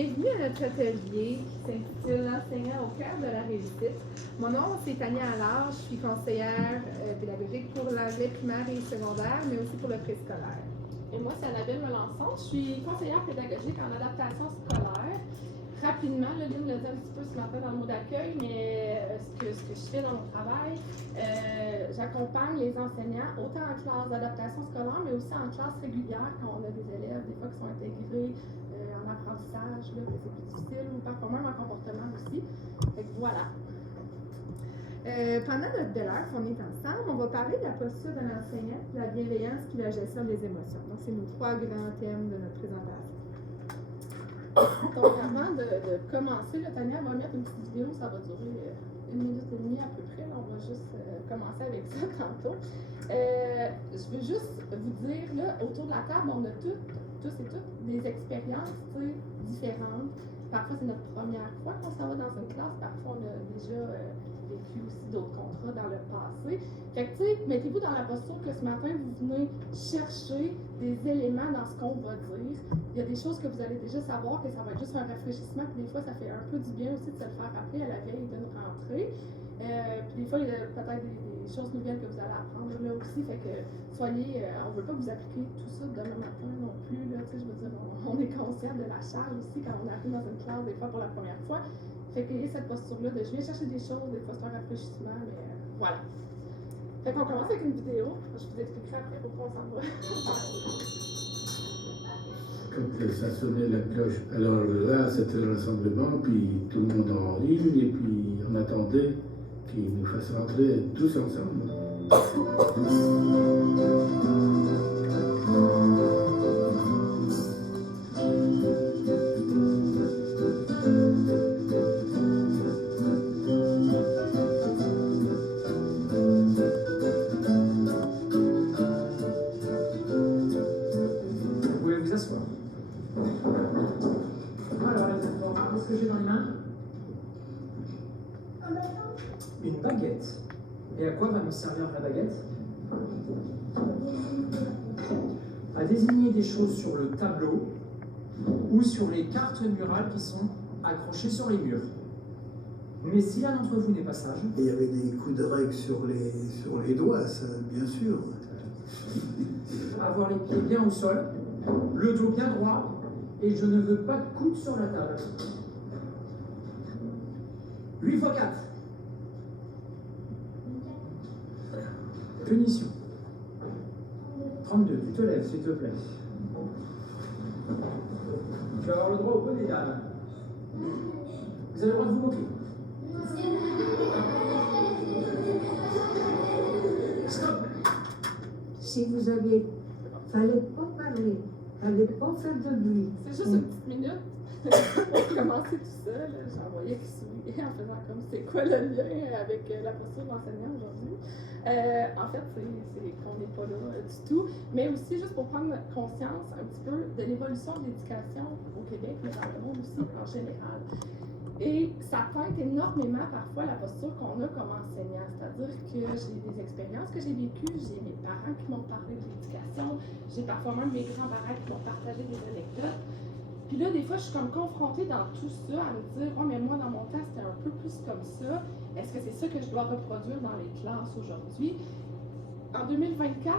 Bienvenue à notre atelier qui s'intitule L'enseignant au cœur de la réussite. Mon nom, c'est Tania Allard, je suis conseillère pédagogique pour l'anglais primaire et secondaire, mais aussi pour le préscolaire. Et moi, c'est Annabelle Melançon, je suis conseillère pédagogique en adaptation scolaire. Rapidement, Lynn l'a dit un petit peu ce matin dans le mot d'accueil, mais ce que je fais dans mon travail, j'accompagne les enseignants autant en classe d'adaptation scolaire, mais aussi en classe régulière quand on a des élèves, des fois qui sont intégrés en apprentissage, là, que c'est plus difficile, ou parfois même en comportement aussi. Fait que voilà. Pendant notre heure qu'on est ensemble, on va parler de la posture de l'enseignant, de la bienveillance et de la gestion des émotions. Donc, c'est nos trois grands thèmes de notre présentation. Donc, avant de commencer, là, Tania va mettre une petite vidéo, ça va durer 1 minute et demie à peu près. Là, on va juste commencer avec ça tantôt. Je veux juste vous dire, là, autour de la table, on a tous et toutes des expériences différentes. Parfois, c'est notre première fois qu'on s'en va dans une classe. Parfois, on a déjà vécu aussi d'autres contrats dans le passé. Fait que, tu sais, mettez-vous dans la posture que ce matin, vous venez chercher des éléments dans ce qu'on va dire. Il y a des choses que vous allez déjà savoir, que ça va être juste un rafraîchissement, puis des fois, ça fait un peu du bien aussi de se le faire rappeler à la veille d'une rentrée. Puis des fois, il y a peut-être des choses nouvelles que vous allez apprendre là aussi. Fait que soyez, on ne veut pas vous appliquer tout ça demain matin non plus. Là, je veux dire, on est conscient de la charge aussi quand on arrive dans une classe, des fois pour la première fois. Fait qu'il y a cette posture-là de je viens chercher des choses, des fois c'est un rafraîchissement, mais voilà. Fait qu'on commence avec une vidéo. Je vous expliquerai après pourquoi on s'en va. Quand ça sonnait la cloche, alors là c'était le rassemblement, puis tout le monde en ligne, et puis on attendait qu'ils nous fassent rentrer tous ensemble. Vous pouvez vous asseoir. Alors, qu'est-ce que j'ai dans les mains? Une baguette. Et à quoi va me servir la baguette? À désigner des choses sur le tableau ou sur les cartes murales qui sont accrochées sur les murs. Mais si l'un d'entre vous n'est pas sage... Il y avait des coups de règle sur les doigts, ça, bien sûr. Avoir les pieds bien au sol, le dos bien droit, et je ne veux pas de coude sur la table. 8 x 4. Punition. 32, tu te lèves, s'il te plaît. Tu vas avoir le droit au pot des dames. Vous avez le droit de vous moquer. Stop. Si vous aviez... Fallait pas parler, fallait pas faire de bruit. C'est juste une petite minute pour commencer tout ça. J'en voyais qui souriait en faisant comme c'est quoi le lien avec la posture de l'enseignant aujourd'hui. En fait, c'est qu'on n'est pas là du tout, mais aussi juste pour prendre conscience un petit peu de l'évolution de l'éducation au Québec, mais dans le monde aussi en général. Et ça teinte énormément parfois la posture qu'on a comme enseignant. C'est-à-dire que j'ai des expériences que j'ai vécues, j'ai mes parents qui m'ont parlé de l'éducation, j'ai parfois même mes grands-parents qui m'ont partagé des anecdotes. Puis là, des fois, je suis comme confrontée dans tout ça à me dire « Oh, mais moi, dans mon temps, c'était un peu plus comme ça. Est-ce que c'est ça que je dois reproduire dans les classes aujourd'hui? » En 2024,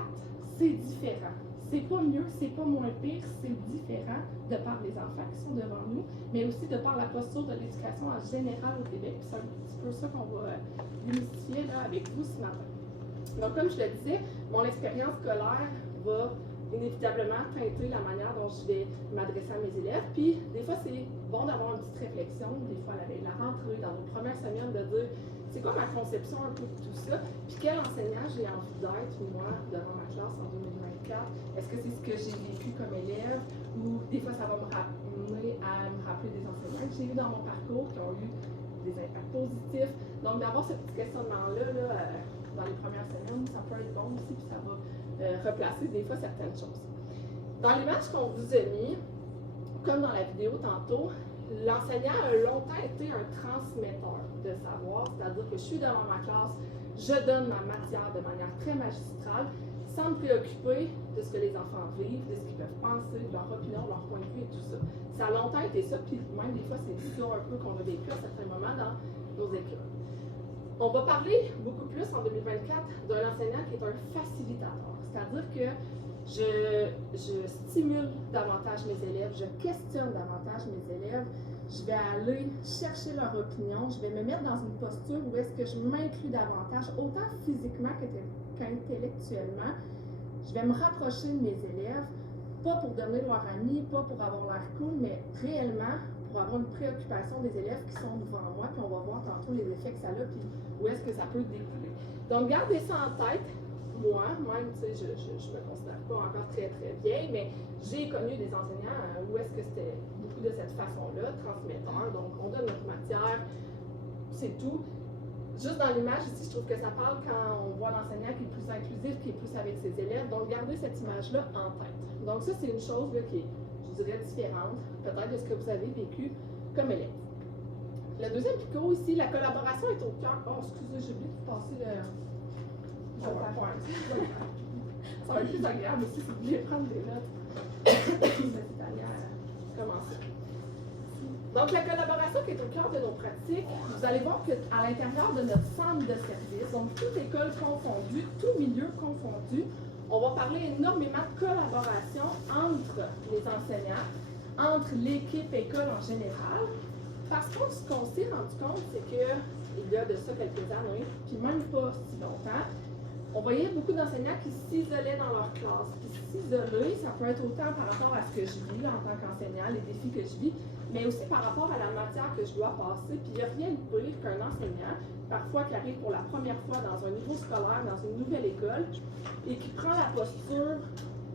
c'est différent. C'est pas mieux, c'est pas moins pire, c'est différent de par les enfants qui sont devant nous, mais aussi de par la posture de l'éducation en général au Québec. C'est un petit peu ça qu'on va démystifier là, avec vous ce matin. Donc, comme je le disais, mon expérience scolaire va inévitablement teinter la manière dont je vais m'adresser à mes élèves. Puis, des fois, c'est bon d'avoir une petite réflexion, des fois à la veille de la rentrée, dans nos premières semaines, de dire c'est quoi ma conception un peu de tout ça, puis quel enseignant j'ai envie d'être, moi, devant ma classe en 2024. Est-ce que c'est ce que j'ai vécu comme élève, ou des fois, ça va me ramener à me rappeler des enseignants que j'ai eu dans mon parcours, qui ont eu des impacts positifs. Donc, d'avoir ce petit questionnement-là, dans les premières semaines, ça peut être bon aussi, puis ça va replacer des fois certaines choses. Dans l'image qu'on vous a mis, comme dans la vidéo tantôt, l'enseignant a longtemps été un transmetteur de savoir, c'est-à-dire que je suis devant ma classe, je donne ma matière de manière très magistrale. sans me préoccuper de ce que les enfants vivent, de ce qu'ils peuvent penser, de leur opinion, de leur point de vue et tout ça. Ça a longtemps été ça, puis même des fois, c'est ça un peu qu'on a vécu à certains moments dans nos écoles. On va parler beaucoup plus en 2024 d'un enseignant qui est un facilitateur, c'est-à-dire que je stimule davantage mes élèves, je questionne davantage mes élèves, je vais aller chercher leur opinion, je vais me mettre dans une posture où est-ce que je m'inclus davantage, autant physiquement qu'intellectuellement. Je vais me rapprocher de mes élèves, pas pour devenir leur ami, pas pour avoir l'air cool, mais réellement pour avoir une préoccupation des élèves qui sont devant moi, puis on va voir tantôt les effets que ça a, puis où est-ce que ça peut découler. Donc, gardez ça en tête. Moi, même, tu sais, je me considère pas encore très, très vieille, mais j'ai connu des enseignants où est-ce que c'était beaucoup de cette façon-là, transmetteur. Donc, on donne notre matière, c'est tout. Juste dans l'image ici, je trouve que ça parle quand on voit l'enseignant qui est plus inclusif, qui est plus avec ses élèves. Donc, gardez cette image-là en tête. Donc, ça, c'est une chose là, qui est, je dirais, différente, peut-être de ce que vous avez vécu comme élève. Le deuxième pico ici, la collaboration est au cœur. Oh, excusez, j'ai oublié de passer le PowerPoint. Ça va être plus agréable aussi si vous voulez prendre des notes. C'est italien, commencer. Donc, la collaboration qui est au cœur de nos pratiques, vous allez voir qu'à l'intérieur de notre centre de service, donc toute école confondue, tout milieu confondu, on va parler énormément de collaboration entre les enseignants, entre l'équipe école en général, parce que ce qu'on s'est rendu compte, c'est qu'il y a de ça quelques années, puis même pas si longtemps, on voyait beaucoup d'enseignants qui s'isolaient dans leur classe. Puis s'isoler, ça peut être autant par rapport à ce que je vis là, en tant qu'enseignant, les défis que je vis, mais aussi par rapport à la matière que je dois passer. Puis il n'y a rien de pire qu'un enseignant, parfois qui arrive pour la première fois dans un niveau scolaire, dans une nouvelle école, et qui prend la posture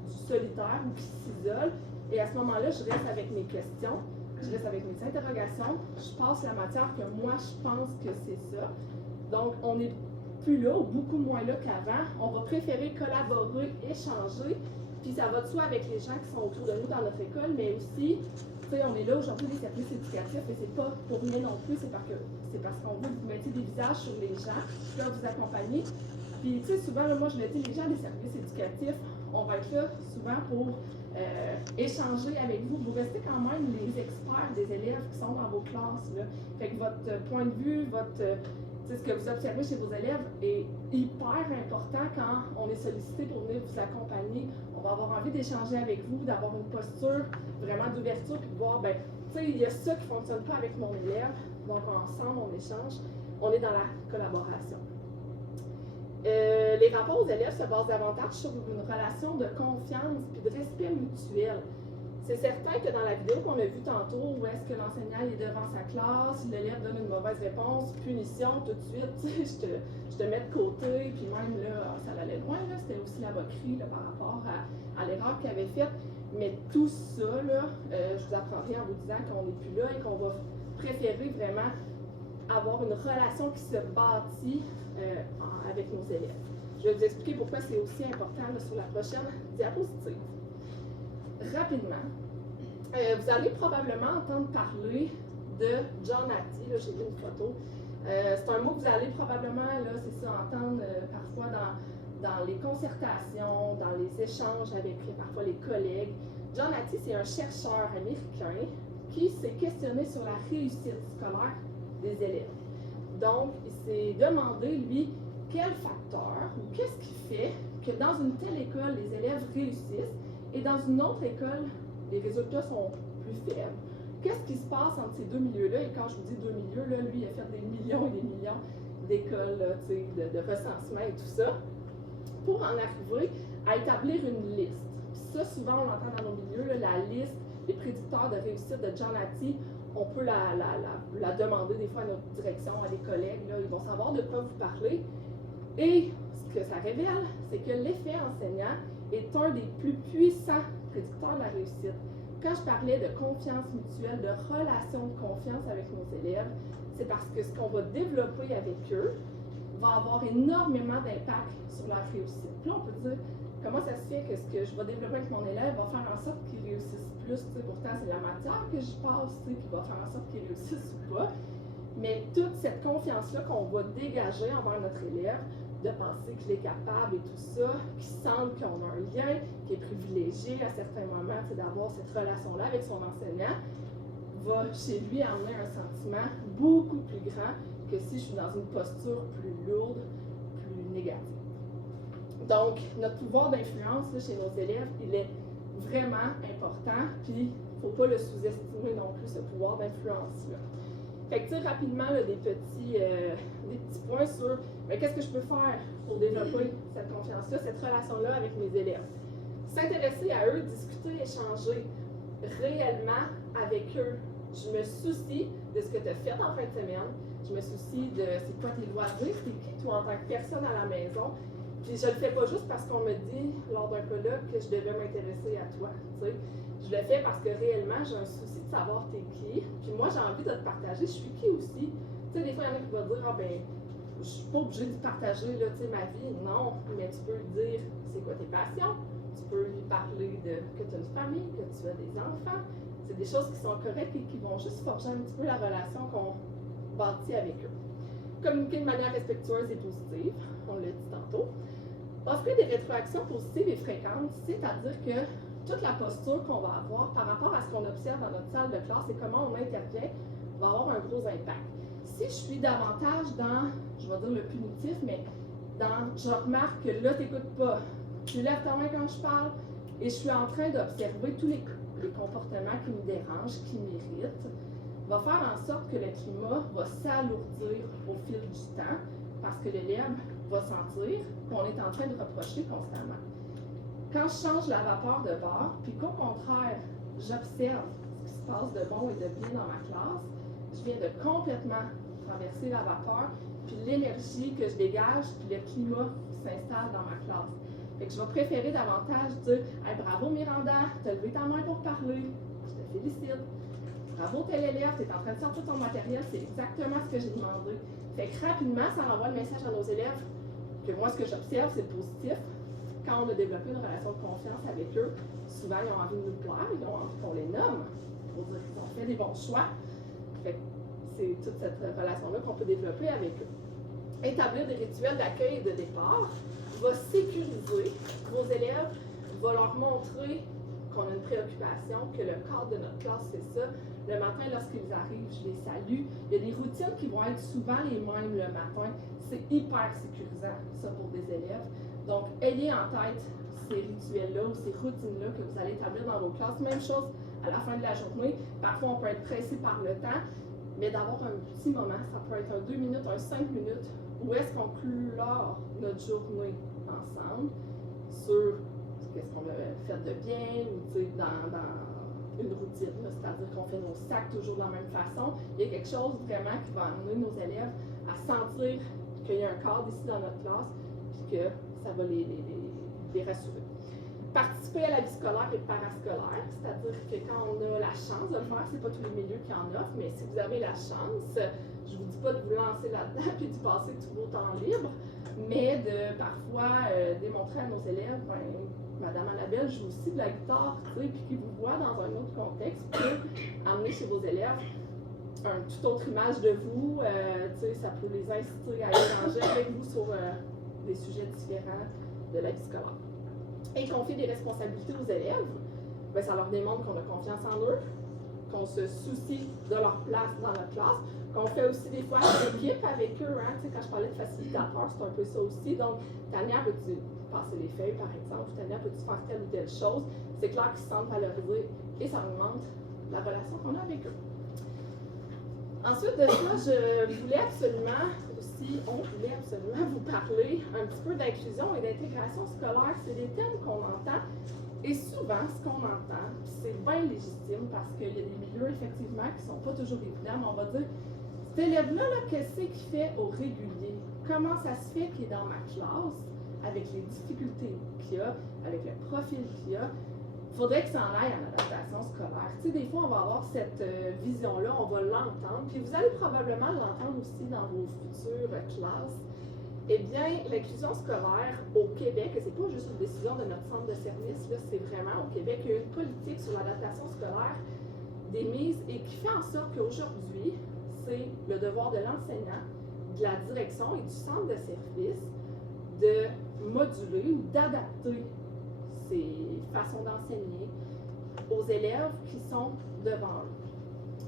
du solitaire ou qui s'isole. Et à ce moment-là, je reste avec mes questions, je reste avec mes interrogations, je passe la matière que moi je pense que c'est ça. Donc, on n'est plus là, ou beaucoup moins là qu'avant. On va préférer collaborer, échanger, puis ça va de soi avec les gens qui sont autour de nous dans notre école, mais aussi, tu sais, on est là aujourd'hui des services éducatifs, et c'est pas pour rien non plus, c'est parce qu'on veut que vous mettiez des visages sur les gens qui peuvent vous accompagner. Puis, tu sais, souvent, là, moi, je le dis, les gens des services éducatifs, on va être là souvent pour échanger avec vous. Vous restez quand même les experts des élèves qui sont dans vos classes, là. Fait que votre point de vue, ce que vous observez chez vos élèves est hyper important quand on est sollicité pour venir vous accompagner. On va avoir envie d'échanger avec vous, d'avoir une posture vraiment d'ouverture, puis de voir, ben, tu sais, il y a ça qui ne fonctionne pas avec mon élève, donc ensemble, on échange, on est dans la collaboration. Les rapports aux élèves se basent davantage sur une relation de confiance puis de respect mutuel. C'est certain que dans la vidéo qu'on a vue tantôt, où est-ce que l'enseignant est devant sa classe, l'élève donne une mauvaise réponse, punition tout de suite, je te mets de côté, puis même là, ça allait loin, là, c'était aussi la moquerie là, par rapport à l'erreur qu'il avait faite. Mais tout ça, là, je vous apprends rien en vous disant qu'on n'est plus là et qu'on va préférer vraiment avoir une relation qui se bâtit avec nos élèves. Je vais vous expliquer pourquoi c'est aussi important là, sur la prochaine diapositive. Rapidement, vous allez probablement entendre parler de John Hattie. Là, j'ai vu une photo. C'est un mot que vous allez probablement, là, c'est ça, entendre parfois dans les concertations, dans les échanges avec parfois les collègues. John Hattie, c'est un chercheur américain qui s'est questionné sur la réussite scolaire des élèves. Donc, il s'est demandé, lui, quel facteur ou qu'est-ce qui fait que dans une telle école, les élèves réussissent et dans une autre école, les résultats sont plus faibles. Qu'est-ce qui se passe entre ces deux milieux-là? Et quand je vous dis deux milieux, là, lui, il a fait des millions et des millions d'écoles de recensement et tout ça, pour en arriver à établir une liste. Puis ça, souvent, on l'entend dans nos milieux, là, la liste des prédicteurs de réussite de John Hattie. On peut la demander des fois à notre direction, à des collègues. Là, ils vont savoir de quoi vous parler. Et ce que ça révèle, c'est que l'effet enseignant est un des plus puissants prédicteurs de la réussite. Quand je parlais de confiance mutuelle, de relation de confiance avec nos élèves, c'est parce que ce qu'on va développer avec eux va avoir énormément d'impact sur leur réussite. Puis là, on peut dire, comment ça se fait que ce que je vais développer avec mon élève va faire en sorte qu'il réussisse plus? Pourtant, c'est la matière que je passe qui va faire en sorte qu'il réussisse ou pas. Mais toute cette confiance-là qu'on va dégager envers notre élève, de penser qu'il est capable et tout ça, qui sentent qu'on a un lien, qui est privilégié à certains moments d'avoir cette relation-là avec son enseignant, va chez lui amener un sentiment beaucoup plus grand que si je suis dans une posture plus lourde, plus négative. Donc, notre pouvoir d'influence chez nos élèves, il est vraiment important, puis il ne faut pas le sous-estimer non plus, ce pouvoir d'influence-là. Fait que, rapidement, là, des petits points sur qu'est-ce que je peux faire pour développer cette confiance-là, cette relation-là avec mes élèves. S'intéresser à eux, discuter, échanger réellement avec eux. Je me soucie de ce que tu as fait en fin de semaine. Je me soucie de c'est quoi tes loisirs, c'est qui toi en tant que personne à la maison. Puis je le fais pas juste parce qu'on me dit lors d'un colloque que je devais m'intéresser à toi. T'sais. Je le fais parce que réellement j'ai un souci de savoir t'es qui. Puis moi j'ai envie de te partager, je suis qui aussi. Tu sais, des fois il y en a qui vont dire ah ben je suis pas obligée de partager là, ma vie. Non, mais tu peux lui dire c'est quoi tes passions. Tu peux lui parler de que tu as une famille, que tu as des enfants. C'est des choses qui sont correctes et qui vont juste forger un petit peu la relation qu'on bâtit avec eux. Communiquer de manière respectueuse et positive, on l'a dit tantôt. Offrir des rétroactions positives et fréquentes, c'est-à-dire que toute la posture qu'on va avoir par rapport à ce qu'on observe dans notre salle de classe et comment on intervient va avoir un gros impact. Si je suis davantage dans, je vais dire le punitif, mais dans, je remarque que là, tu n'écoutes pas, tu lèves ta main quand je parle et je suis en train d'observer tous les comportements qui me dérangent, qui m'irritent, va faire en sorte que le climat va s'alourdir au fil du temps parce que l'élève va sentir qu'on est en train de reprocher constamment. Quand je change la vapeur de bord, puis qu'au contraire, j'observe ce qui se passe de bon et de bien dans ma classe, je viens de complètement traverser la vapeur, puis l'énergie que je dégage, puis le climat qui s'installe dans ma classe. Fait que je vais préférer davantage dire hey, bravo Miranda, tu as levé ta main pour parler, je te félicite. Bravo tel élève, tu es en train de sortir ton matériel, c'est exactement ce que j'ai demandé. Fait que rapidement, ça envoie le message à nos élèves que moi, ce que j'observe, c'est le positif. Quand on a développé une relation de confiance avec eux, souvent, ils ont envie de nous plaire, ils ont envie qu'on les nomme pour dire qu'ils ont fait des bons choix. Fait que c'est toute cette relation-là qu'on peut développer avec eux. Établir des rituels d'accueil et de départ va sécuriser vos élèves, va leur montrer qu'on a une préoccupation, que le cadre de notre classe, c'est ça. Le matin, lorsqu'ils arrivent, je les salue. Il y a des routines qui vont être souvent les mêmes le matin. C'est hyper sécurisant, ça, pour des élèves. Donc, ayez en tête ces rituels-là ou ces routines-là que vous allez établir dans vos classes. Même chose à la fin de la journée. Parfois, on peut être pressé par le temps, mais d'avoir un petit moment, ça peut être un 2 minutes, un 5 minutes, où est-ce qu'on clore notre journée ensemble sur qu'est-ce qu'on a fait de bien, ou dans une routine, c'est-à-dire qu'on fait nos sacs toujours de la même façon. Il y a quelque chose vraiment qui va amener nos élèves à sentir qu'il y a un cadre ici dans notre classe, puis que ça va les rassurer. Participer à la vie scolaire et parascolaire, c'est-à-dire que quand on a la chance de le faire, c'est pas tous les milieux qui en offrent, mais si vous avez la chance, je vous dis pas de vous lancer là-dedans puis de passer tout vos temps libre, mais de parfois démontrer à nos élèves, Madame Annabelle joue aussi de la guitare, puis qui vous voit dans un autre contexte, peut amener chez vos élèves une toute autre image de vous, ça peut les inciter à échanger avec vous sur des sujets différents de la vie scolaire. Et confier des responsabilités aux élèves, bien, ça leur démontre qu'on a confiance en eux, qu'on se soucie de leur place dans notre classe, qu'on fait aussi des fois une équipe avec eux. Hein? Quand je parlais de facilitateur, c'est un peu ça aussi. Donc, Tania, peux-tu passer les feuilles, par exemple, ou Tania, peux-tu faire telle ou telle chose? C'est clair qu'ils se sentent valorisés et ça augmente la relation qu'on a avec eux. Ensuite de ça, on voulait absolument vous parler un petit peu d'inclusion et d'intégration scolaire. C'est des thèmes qu'on entend et souvent, ce qu'on entend, c'est bien légitime parce qu'il y a des milieux, effectivement, qui ne sont pas toujours évidents, mais on va dire, cet élève-là, qu'est-ce qu'il fait au régulier? Comment ça se fait qu'il est dans ma classe avec les difficultés qu'il a, avec le profil qu'il a? Il faudrait que ça en aille en adaptation scolaire. Tu sais, des fois, on va avoir cette vision-là, on va l'entendre, puis vous allez probablement l'entendre aussi dans vos futures classes. Eh bien, l'inclusion scolaire au Québec, et c'est pas juste une décision de notre centre de service, là, c'est vraiment au Québec, il y a une politique sur l'adaptation scolaire des mises et qui fait en sorte qu'aujourd'hui, c'est le devoir de l'enseignant, de la direction et du centre de service de moduler ou d'adapter ces façons d'enseigner aux élèves qui sont devant eux.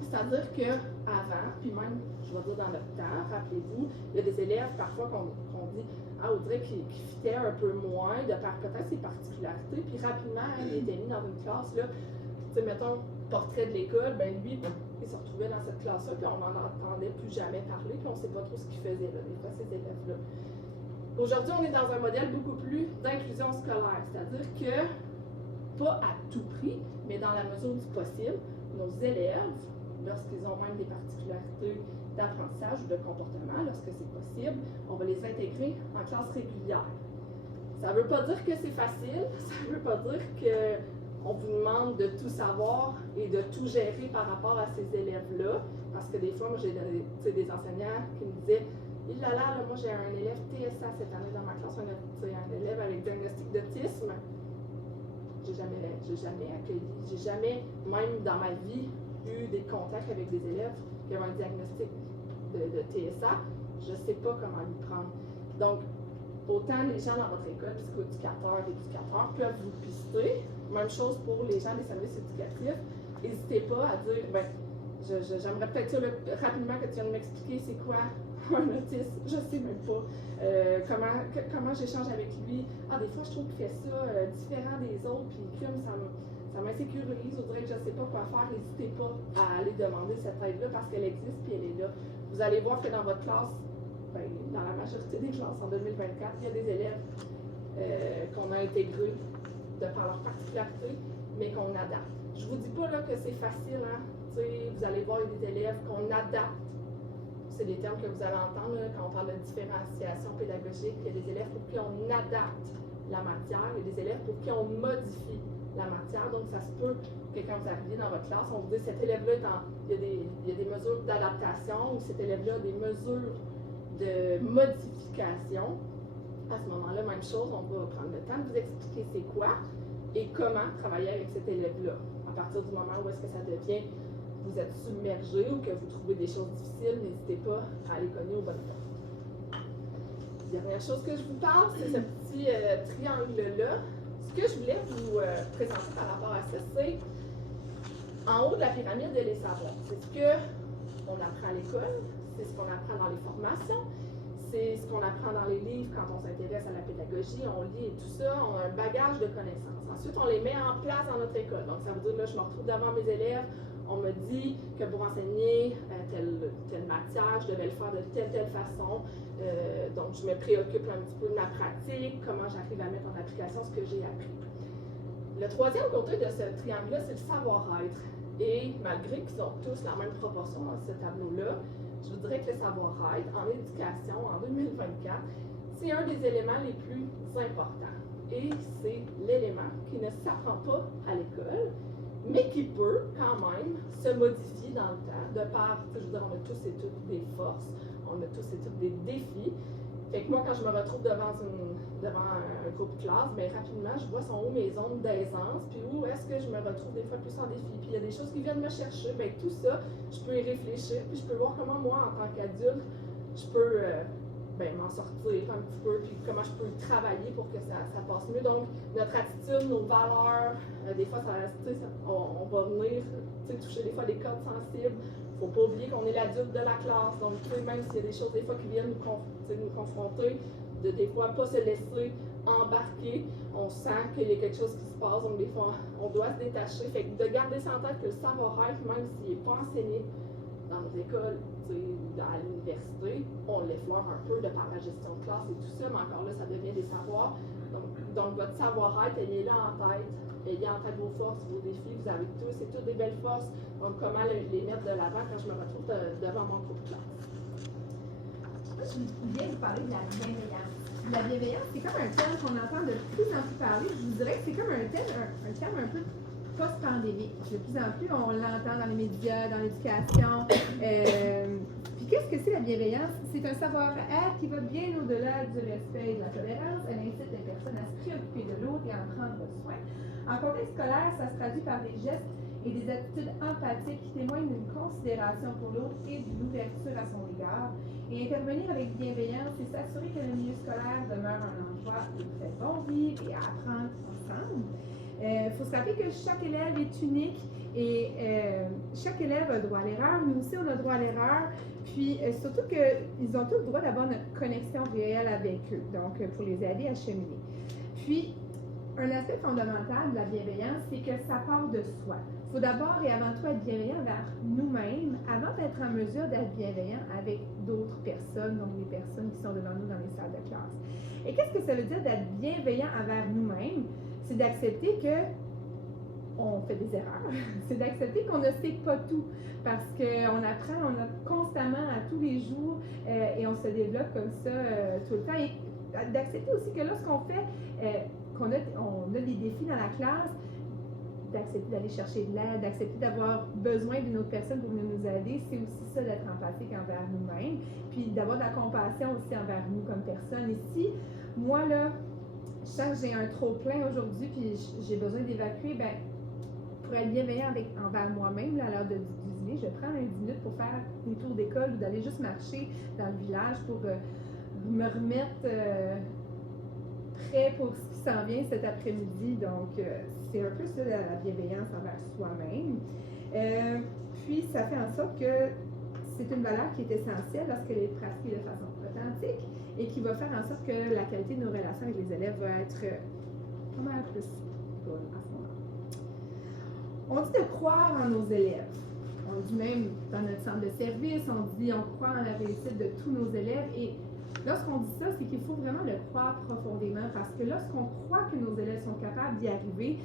C'est-à-dire qu'avant, puis même, je vais dire dans notre temps, rappelez-vous, il y a des élèves parfois qu'on dit « Ah, on dirait qu'ils fitaient un peu moins de par peut-être ses particularités », puis rapidement, il était mis dans une classe, là, tu sais, mettons, portrait de l'école, ben lui, il se retrouvait dans cette classe-là, puis on n'en entendait plus jamais parler, puis on ne sait pas trop ce qu'il faisait, là, des fois, ces élèves-là. Aujourd'hui, on est dans un modèle beaucoup plus d'inclusion scolaire, c'est-à-dire que, pas à tout prix, mais dans la mesure du possible, nos élèves, lorsqu'ils ont même des particularités d'apprentissage ou de comportement, lorsque c'est possible, on va les intégrer en classe régulière. Ça ne veut pas dire que c'est facile, ça ne veut pas dire qu'on vous demande de tout savoir et de tout gérer par rapport à ces élèves-là, parce que des fois, moi, j'ai des enseignants qui me disaient « Il là, moi j'ai un élève TSA cette année dans ma classe, un élève avec diagnostic d'autisme. » J'ai jamais accueilli, j'ai jamais, même dans ma vie, eu des contacts avec des élèves qui avaient un diagnostic de TSA. Je ne sais pas comment lui prendre. Donc, autant les gens dans votre école, psychoéducateurs, éducateurs, peuvent vous pister. Même chose pour les gens des services éducatifs. N'hésitez pas à dire, ben, j'aimerais peut-être ça, rapidement que tu viennes m'expliquer c'est quoi un autiste, je ne sais même pas. Comment j'échange avec lui. Ah, des fois, je trouve qu'il fait ça différent des autres, puis comme ça m'insécurise, on dirait que je ne sais pas quoi faire. N'hésitez pas à aller demander cette aide-là parce qu'elle existe puis elle est là. Vous allez voir que dans votre classe, ben, dans la majorité des classes en 2024, il y a des élèves qu'on a intégrés de par leur particularité, mais qu'on adapte. Je ne vous dis pas là, que c'est facile, hein? Vous allez voir, il y a des élèves qu'on adapte. C'est des termes que vous allez entendre là, quand on parle de différenciation pédagogique. Il y a des élèves pour qui on adapte la matière, il y a des élèves pour qui on modifie la matière. Donc, ça se peut que quand vous arrivez dans votre classe, on vous dit cet élève-là, il y a des mesures d'adaptation ou cet élève-là a des mesures de modification. À ce moment-là, même chose, on va prendre le temps de vous expliquer c'est quoi et comment travailler avec cet élève-là. À partir du moment où est-ce que ça devient vous êtes submergé ou que vous trouvez des choses difficiles, n'hésitez pas à aller cogner au bon temps. Dernière chose que je vous parle, c'est ce petit triangle-là. Ce que je voulais vous présenter par rapport à ça, c'est en haut de la pyramide, il y a les savoirs. C'est ce qu'on apprend à l'école, c'est ce qu'on apprend dans les formations, c'est ce qu'on apprend dans les livres quand on s'intéresse à la pédagogie, on lit et tout ça, on a un bagage de connaissances. Ensuite, on les met en place dans notre école. Donc, ça veut dire, là, je me retrouve devant mes élèves, on me dit que pour enseigner telle matière, je devais le faire de telle façon. Donc, je me préoccupe un petit peu de ma pratique, comment j'arrive à mettre en application ce que j'ai appris. Le troisième côté de ce triangle-là, c'est le savoir-être. Et malgré qu'ils ont tous la même proportion dans ce tableau-là, je vous dirais que le savoir-être en éducation en 2024, c'est un des éléments les plus importants. Et c'est l'élément qui ne s'apprend pas à l'école, mais qui peut quand même se modifier dans le temps, de par, je veux dire, on a tous et toutes des forces, on a tous et toutes des défis. Fait que moi, quand je me retrouve devant un groupe de classe, bien rapidement, je vois sont où mes zones d'aisance, puis où est-ce que je me retrouve des fois plus en défi. Puis il y a des choses qui viennent me chercher, bien tout ça, je peux y réfléchir, puis je peux voir comment moi, en tant qu'adulte, je peux m'en sortir un petit peu, puis comment je peux travailler pour que ça passe mieux. Donc, notre attitude, nos valeurs, des fois, on va venir toucher des fois des codes sensibles. Il ne faut pas oublier qu'on est l'adulte de la classe. Donc, même s'il y a des choses des fois qui viennent nous confronter, de des fois pas se laisser embarquer, on sent qu'il y a quelque chose qui se passe, donc des fois, on doit se détacher. Fait que de garder ça en tête que le savoir-être, même s'il n'est pas enseigné dans nos écoles, à l'université, on l'effleure un peu de par la gestion de classe et tout ça, mais encore là, ça devient des savoirs. Donc votre savoir-être, ayez-le en tête. Ayez en tête vos forces, vos défis. Vous avez tous et toutes des belles forces. Donc, comment les mettre de l'avant quand je me retrouve devant mon groupe de classe. Je viens vous parler de la bienveillance. La bienveillance, c'est comme un terme qu'on entend de plus en plus parler. Je vous dirais que c'est comme un terme un peu post-pandémique. De plus en plus, on l'entend dans les médias, dans l'éducation. Puis qu'est-ce que c'est la bienveillance? C'est un savoir-être qui va bien au-delà du respect et de la tolérance. Elle incite les personnes à se préoccuper de l'autre et à en prendre soin. En contexte scolaire, ça se traduit par des gestes et des attitudes empathiques qui témoignent d'une considération pour l'autre et d'une ouverture à son égard. Et intervenir avec bienveillance, c'est s'assurer que le milieu scolaire demeure un endroit où il fait bon vivre et à apprendre ensemble. Il faut se rappeler que chaque élève est unique et chaque élève a droit à l'erreur. Nous aussi, on a droit à l'erreur. Puis surtout qu'ils ont tous le droit d'avoir une connexion réelle avec eux, donc pour les aider à cheminer. Puis, un aspect fondamental de la bienveillance, c'est que ça part de soi. Il faut d'abord et avant tout être bienveillant envers nous-mêmes avant d'être en mesure d'être bienveillant avec d'autres personnes, donc les personnes qui sont devant nous dans les salles de classe. Et qu'est-ce que ça veut dire d'être bienveillant envers nous-mêmes? C'est d'accepter que on fait des erreurs. C'est d'accepter qu'on ne sait pas tout parce qu'on apprend, on a constamment à tous les jours et on se développe comme ça tout le temps. Et d'accepter aussi que lorsqu'on fait, on a des défis dans la classe, d'accepter d'aller chercher de l'aide, d'accepter d'avoir besoin d'une autre personne pour venir nous aider, c'est aussi ça d'être empathique envers nous-mêmes, puis d'avoir de la compassion aussi envers nous comme personne. Et si moi, là, je sens que j'ai un trop-plein aujourd'hui, puis j'ai besoin d'évacuer, ben pour être bienveillant envers moi-même, là, à l'heure du dîner, je prends 10 minutes pour faire des tours d'école ou d'aller juste marcher dans le village pour me remettre prêt pour ce qui s'en vient cet après-midi. Donc, c'est un peu ça la bienveillance envers soi-même. Puis, ça fait en sorte que c'est une valeur qui est essentielle lorsqu'elle est pratiquée de façon authentique et qui va faire en sorte que la qualité de nos relations avec les élèves va être pas mal plus bonne à ce moment. On dit de croire en nos élèves. On dit même dans notre centre de service, on dit on croit en la réussite de tous nos élèves. Et lorsqu'on dit ça, c'est qu'il faut vraiment le croire profondément parce que lorsqu'on croit que nos élèves sont capables d'y arriver,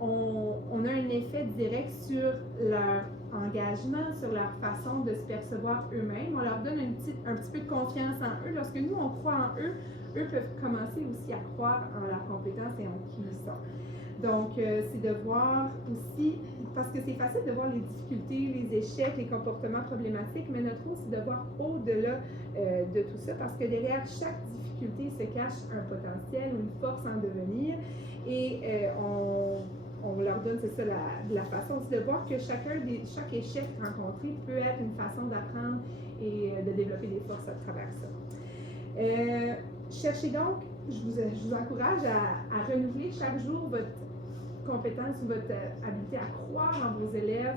on a un effet direct sur leur engagement, sur leur façon de se percevoir eux-mêmes. On leur donne un petit peu de confiance en eux. Lorsque nous, on croit en eux, eux peuvent commencer aussi à croire en leurs compétences et en qui ils sont. Donc, c'est de voir aussi, parce que c'est facile de voir les difficultés, les échecs, les comportements problématiques, mais notre rôle, c'est de voir au-delà de tout ça, parce que derrière chaque difficulté se cache un potentiel, une force en devenir, et on leur donne, c'est ça, la façon aussi de voir que chaque échec rencontré peut être une façon d'apprendre et de développer des forces à travers ça. Cherchez donc, je vous encourage à renouveler chaque jour votre compétence ou votre habilité à croire en vos élèves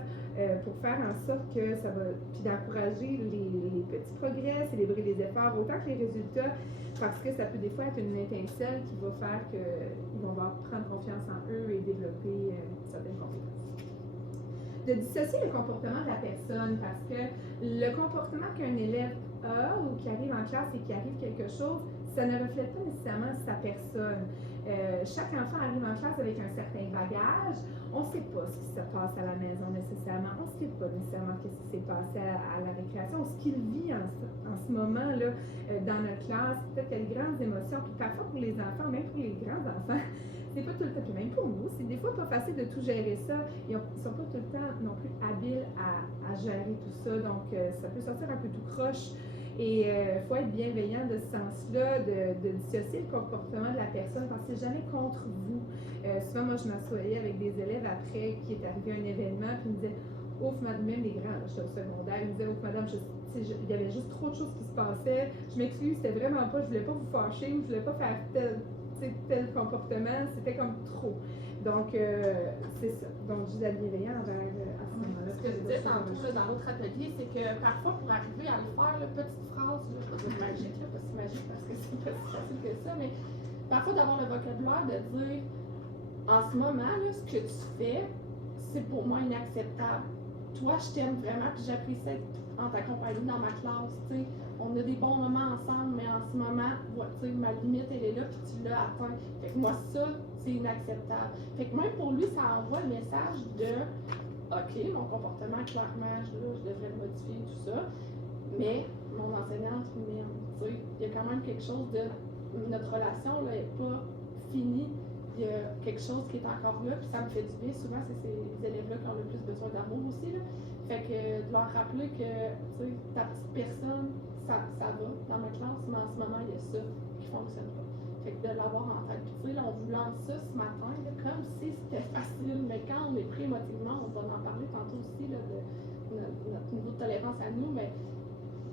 pour faire en sorte que ça va, puis d'encourager les petits progrès, célébrer les efforts autant que les résultats, parce que ça peut des fois être une étincelle qui va faire qu'ils vont prendre confiance en eux et développer certaines compétences. De dissocier le comportement de la personne, parce que le comportement qu'un élève a ou qui arrive en classe et qui arrive quelque chose, ça ne reflète pas nécessairement sa personne. Chaque enfant arrive en classe avec un certain bagage. On ne sait pas ce qui se passe à la maison nécessairement. On ne sait pas nécessairement ce qui s'est passé à la récréation, ce qu'il vit en ce moment-là dans notre classe. Peut-être qu'il y a de grandes émotions. Puis parfois pour les enfants, même pour les grands enfants, c'est pas tout le temps. Puis même pour nous, c'est des fois pas facile de tout gérer ça. Ils ne sont pas tout le temps non plus habiles à gérer tout ça. Donc ça peut sortir un peu tout croche. Et il faut être bienveillant de ce sens-là, de dissocier le comportement de la personne, parce que c'est jamais contre vous. Souvent, moi, je m'assoyais avec des élèves après qui est arrivé un événement, puis ils me disaient « Ouf, madame, même les grands, j'étais au secondaire, ils me disaient « Ouf, madame, il y avait juste trop de choses qui se passaient, je m'excuse, c'était vraiment pas, je voulais pas vous fâcher, je voulais pas faire tel comportement, c'était comme trop. » Donc, c'est ça. Donc, je dis la bienveillance envers à ce moment-là. Ce que je disais tantôt dans l'autre atelier, c'est que parfois, pour arriver à le faire, petite phrase, je ne vais pas dire magique, pas si magique parce que c'est pas si facile que ça, mais parfois d'avoir le vocabulaire de dire en ce moment, là, ce que tu fais, c'est pour moi inacceptable. Toi, je t'aime vraiment, puis j'apprécie être en ta compagnie dans ma classe. T'sais. On a des bons moments ensemble, mais en ce moment, ma limite, elle est là, puis tu l'as atteint. Fait que moi, ça, c'est inacceptable. Fait que même pour lui, ça envoie le message de OK, mon comportement, clairement, je devrais le modifier, tout ça, mais mon enseignante m'aime. Il y a quand même quelque chose de notre relation n'est pas finie. Il y a quelque chose qui est encore là, puis ça me fait du bien. Souvent, c'est ces élèves-là qui ont le plus besoin d'amour aussi. Là. Fait que de leur rappeler que ta petite personne, ça va dans ma classe, mais en ce moment, il y a ça qui ne fonctionne pas. Fait que de l'avoir en tête. Puis, tu sais, là, on vous lance ça ce matin, là, comme si c'était facile, mais quand on est pris émotivement, on va en parler tantôt aussi, là, de notre niveau de tolérance à nous, mais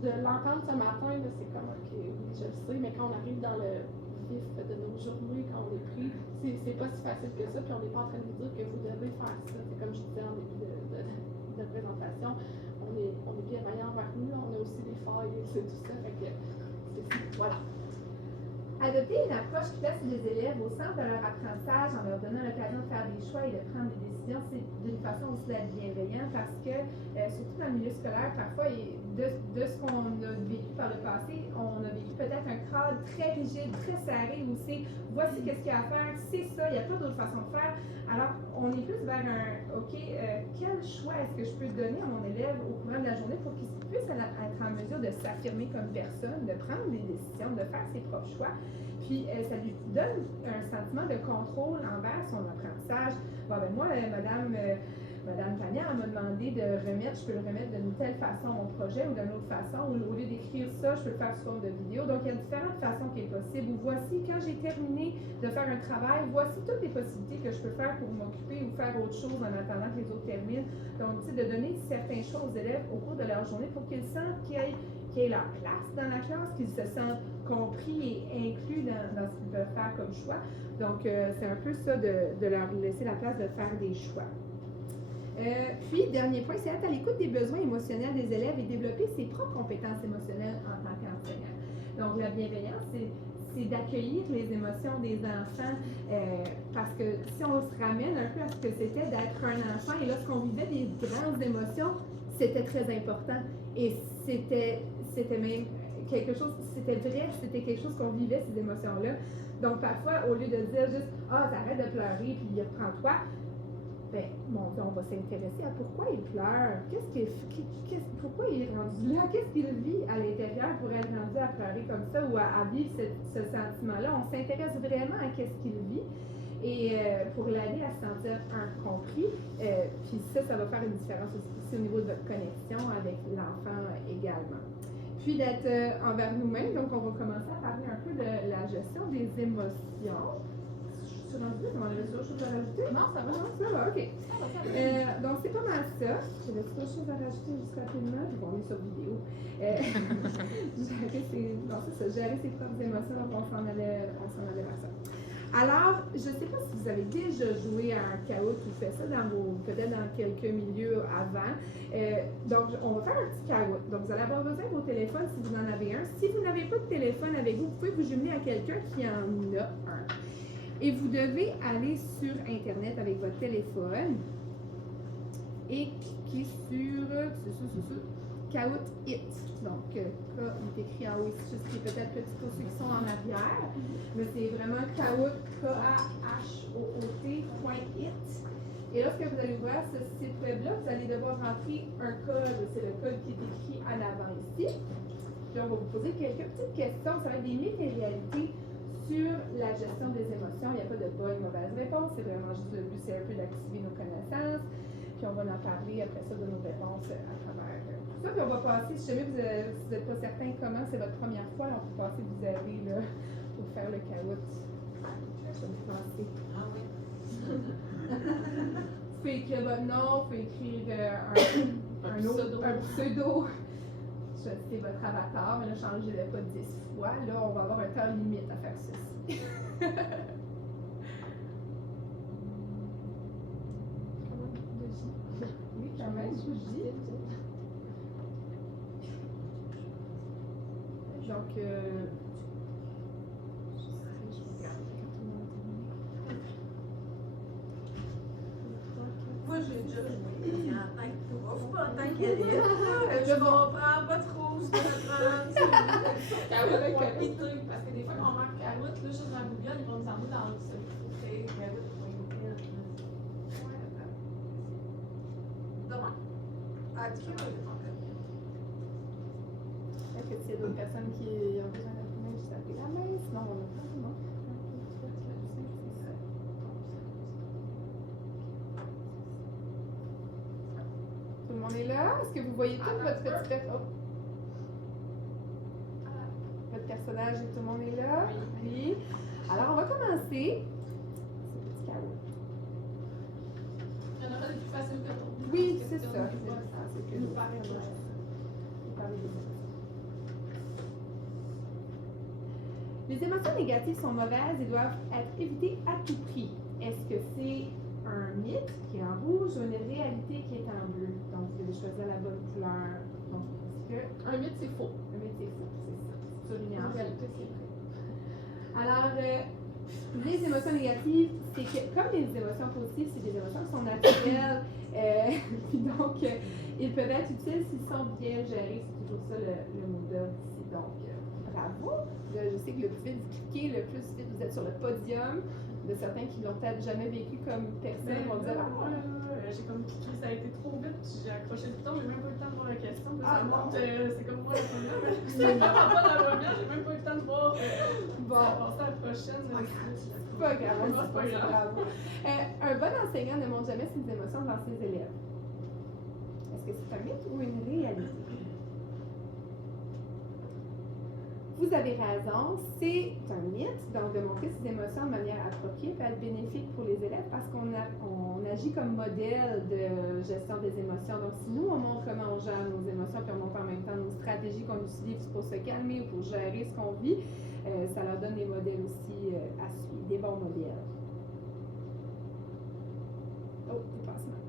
de l'entendre ce matin, là, c'est comme, ok, oui, je le sais, mais quand on arrive dans le vif de nos journées, quand on est pris, c'est pas si facile que ça, puis on n'est pas en train de vous dire que vous devez faire ça. C'est comme je disais en début de présentation, on est bienveillant envers nous, on a aussi des failles, c'est tout ça, fait que voilà. Adopter une approche qui place les élèves au centre de leur apprentissage en leur donnant l'occasion de faire des choix et de prendre des décisions, c'est d'une façon aussi d'être bienveillant parce que, surtout dans le milieu scolaire, parfois, et de ce qu'on a vécu par le passé, on a vécu peut-être un cadre très rigide, très serré où c'est voici qu'est-ce qu'il y a à faire, c'est ça, il n'y a pas d'autre façon de faire. Alors, on est plus vers un OK, quel choix est-ce que je peux donner à mon élève au courant de la journée pour qu'il puisse être en mesure de s'affirmer comme personne, de prendre des décisions, de faire ses propres choix. Puis, ça lui donne un sentiment de contrôle envers son apprentissage. Bon, ben moi, Madame Tania m'a demandé de remettre, je peux le remettre d'une telle façon mon projet ou d'une autre façon, ou au lieu d'écrire ça, je peux le faire sous forme de vidéo. Donc, il y a différentes façons qui est possible. Ou voici, quand j'ai terminé de faire un travail, voici toutes les possibilités que je peux faire pour m'occuper ou faire autre chose en attendant que les autres terminent. Donc, tu sais, de donner certaines choses aux élèves au cours de leur journée pour qu'ils sentent qu'ils aient leur place dans la classe, qu'ils se sentent compris et inclus dans ce qu'ils peuvent faire comme choix. Donc, c'est un peu ça de leur laisser la place de faire des choix. Puis, dernier point, c'est être à l'écoute des besoins émotionnels des élèves et développer ses propres compétences émotionnelles en tant qu'enseignant. Donc, la bienveillance, c'est d'accueillir les émotions des enfants parce que si on se ramène un peu à ce que c'était d'être un enfant et lorsqu'on vivait des grandes émotions, c'était très important et c'était même quelque chose, c'était vrai, c'était quelque chose qu'on vivait, ces émotions-là. Donc, parfois, au lieu de dire juste « Ah, t'arrêtes de pleurer, puis reprends-toi », ben, mon Dieu, on va s'intéresser à pourquoi il pleure, pourquoi il est rendu là, qu'est-ce qu'il vit à l'intérieur pour être rendu à pleurer comme ça ou à vivre ce sentiment-là. On s'intéresse vraiment à qu'est-ce qu'il vit et pour l'aider à se sentir compris. Puis ça va faire une différence aussi au niveau de votre connexion avec l'enfant également. Puis d'être envers nous-mêmes, donc on va commencer à parler un peu de la gestion des émotions. Je suis rendue, comment on avait d'autres choses à rajouter? Non, ça va. Ça va, ok. Donc c'est pas mal ça. J'avais d'autres choses à rajouter juste rapidement. Bon, on est sur vidéo. Gérer ses propres émotions, donc on s'en allait vers ça. Alors, je ne sais pas si vous avez déjà joué à un caout ou fait ça peut-être dans quelques milieux avant. Donc, on va faire un petit caout. Donc, vous allez avoir besoin de vos téléphones si vous en avez un. Si vous n'avez pas de téléphone avec vous, vous pouvez vous jumeler à quelqu'un qui en a un. Et vous devez aller sur Internet avec votre téléphone et cliquer sur Kahoot It. Donc, K est écrit en haut ici, juste qui est peut-être petit pour ceux qui sont en arrière. Mais c'est vraiment Kahoot, Kahoot.it. Et lorsque vous allez ouvrir ce site web-là, vous allez devoir rentrer un code. C'est le code qui est écrit en avant ici. Puis on va vous poser quelques petites questions. Ça va être des mythes et réalités sur la gestion des émotions. Il n'y a pas de bonne ou mauvaise réponse. C'est vraiment juste le but, c'est un peu d'activer nos connaissances. Puis on va en parler après ça de nos réponses à travers tout ça. Puis on va passer, si jamais vous n'êtes pas certain comment c'est votre première fois, on peut passer vous avez là pour faire le caout. Je vais vous passer. Ah oui. Vous pouvez écrire votre nom, vous pouvez écrire un pseudo. Choisissez votre avatar, mais là, changez-le pas 10 fois. Là, on va avoir un temps limite à faire ceci. Oui, quand même, je vous dis. Donc, je regarde. Moi, j'ai déjà joué en tant que prof, pas en tant qu'élève. Je comprends pas trop ce que je prends. Carotte, parce que des fois, quand on marque carotte, là, juste dans la bouillonne, ils vont nous emmener dans le sol. Demain. Ah, tu fais Est-ce qu'il y a d'autres personnes qui ont besoin d'imprimer juste appeler la main? Sinon, on a pas, non? Tout le monde est là? Est-ce que vous voyez tout votre petit votre personnage et tout le monde est là? Oui. Alors, on va commencer. Ce petit cadeau. Il y en aura des plus faciles que d'autres. Oui, c'est ça. C'est que nous paraît Parler des émotions. Les émotions négatives sont mauvaises et doivent être évitées à tout prix. Est-ce que c'est un mythe qui est en rouge ou une réalité qui est en bleu? Donc, vous devez choisir la bonne couleur. Donc, est-ce que Un mythe, c'est faux. un mythe c'est faux? C'est ça. C'est surligné en En rouge. réalité, c'est vrai. Alors, les émotions négatives, c'est que, comme les émotions positives, c'est des émotions qui sont naturelles, puis donc, ils peuvent être utiles s'ils sont bien gérés. C'est toujours ça le mot d'ordre ici. Donc, bravo. Là, je sais que le plus vite vous cliquez, le plus vite vous êtes sur le podium. De certains qui l'ont peut-être jamais vécu comme personne vont dire J'ai comme cliqué, ça a été trop vite, puis j'ai accroché le bouton, j'ai même pas eu le temps de voir la question. Puis Ah, ça bon. monte, c'est comme moi la première, mais c'est vraiment pas dans la première, j'ai même pas eu le temps de voir. Bon. Ça va passer à la prochaine. C'est pas grave, Non, c'est c'est pas grave. grave. Un bon enseignant ne montre jamais ses émotions dans ses élèves. Est-ce que c'est un mythe ou une réalité? Vous avez raison, c'est un mythe, donc de montrer ses émotions de manière appropriée peut être bénéfique pour les élèves parce qu'on agit comme modèle de gestion des émotions. Donc, si nous, on montre comment on gère nos émotions, puis on montre en même temps nos stratégies qu'on utilise pour se calmer ou pour gérer ce qu'on vit, ça leur donne des modèles aussi à suivre, des bons modèles. Oh, dépassement.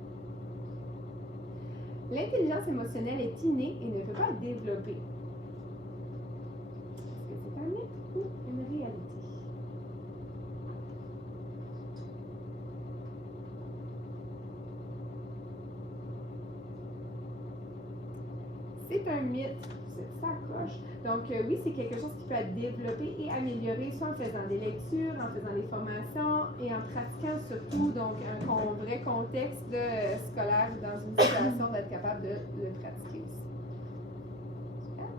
L'intelligence émotionnelle est innée et ne peut pas être développée. Est-ce que c'est un mythe ou une réalité? C'est un mythe. Ça accroche. Donc, oui, c'est quelque chose qui peut être développé et amélioré, soit en faisant des lectures, en faisant des formations et en pratiquant surtout, donc, un vrai contexte scolaire dans une situation d'être capable de le pratiquer aussi. Super.